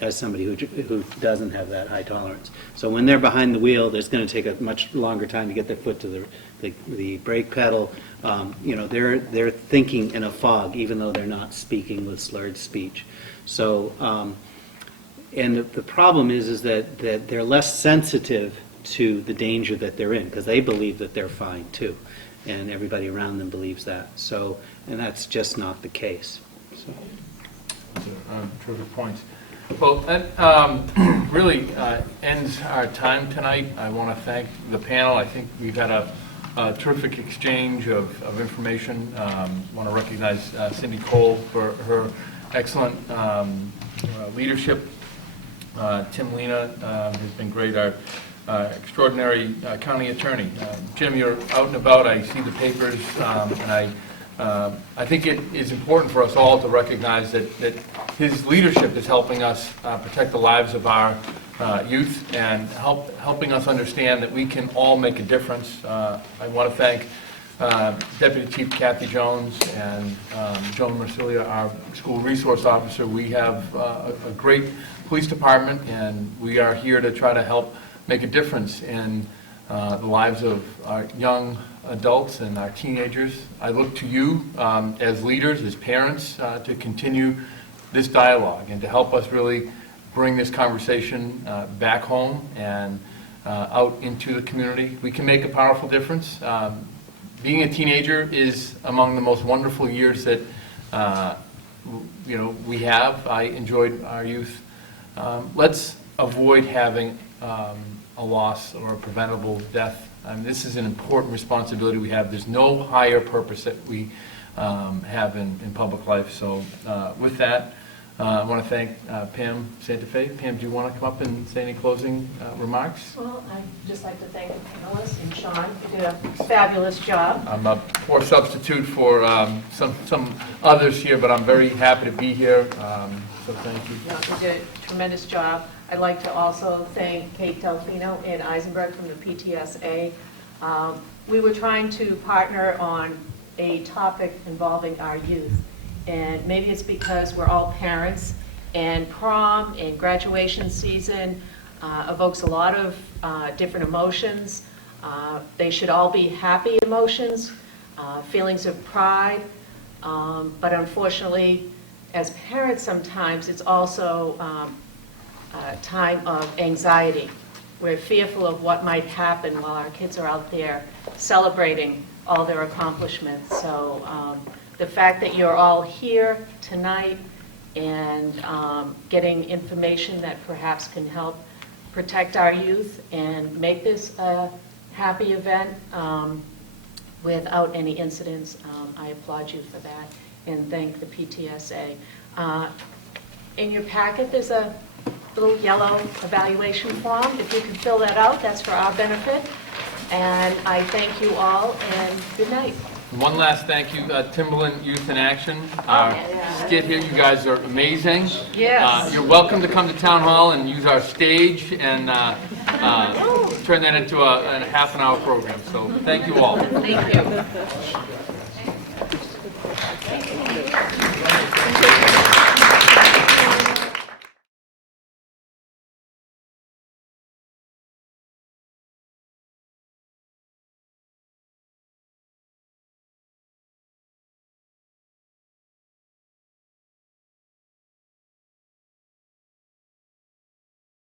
as somebody who doesn't have that high tolerance. So when they're behind the wheel, there's going to take a much longer time to get their foot to the brake pedal. They're thinking in a fog, even though they're not speaking with slurred speech. So And the problem is that they're less sensitive to the danger that they're in, because they believe that they're fine too, and everybody around them believes that. So, and that's just not the case. So. Terrific points. Well, that really ends our time tonight. I want to thank the panel. I think we've had a terrific exchange of information. Want to recognize Cindy Cole for her excellent leadership. Tim Lena has been great, our extraordinary county attorney. Jim, you're out and about. I see the papers, and I think it is important for us all to recognize that his leadership is helping us protect the lives of our youth and helping us understand that we can all make a difference. I want to thank Deputy Chief Kathy Jones and Joan Marsilia, our school resource officer. We have a great police department, and we are here to try to help make a difference in the lives of our young adults and our teenagers. I look to you as leaders, as parents, to continue this dialogue and to help us really bring this conversation back home and out into the community. We can make a powerful difference. Being a teenager is among the most wonderful years that we have. I enjoyed our youth. Let's avoid having a loss or a preventable death. This is an important responsibility we have. There's no higher purpose that we have in public life. So with that, I want to thank Pam Santa Fe. Pam, do you want to come up and say any closing remarks? Well, I'd just like to thank the panelists and Sean. You did a fabulous job. I'm a poor substitute for some others here, but I'm very happy to be here. So thank you. You did a tremendous job. I'd like to also thank Kate Delfino and Eisenberg from the PTSA. We were trying to partner on a topic involving our youth. And maybe it's because we're all parents, and prom and graduation season evokes a lot of different emotions. They should all be happy emotions, feelings of pride, but unfortunately, as parents sometimes, it's also a time of anxiety. We're fearful of what might happen while our kids are out there celebrating all their accomplishments. So the fact that you're all here tonight and getting information that perhaps can help protect our youth and make this a happy event without any incidents, I applaud you for that and thank the PTSA. In your packet, there's a little yellow evaluation form. If you can fill that out, that's for our benefit. And I thank you all, and good night. One last thank you, Timberland Youth in Action. Skid here, you guys are amazing. Yes. You're welcome to come to Town Hall and use our stage and turn that into a half an hour program. So thank you all. Thank you.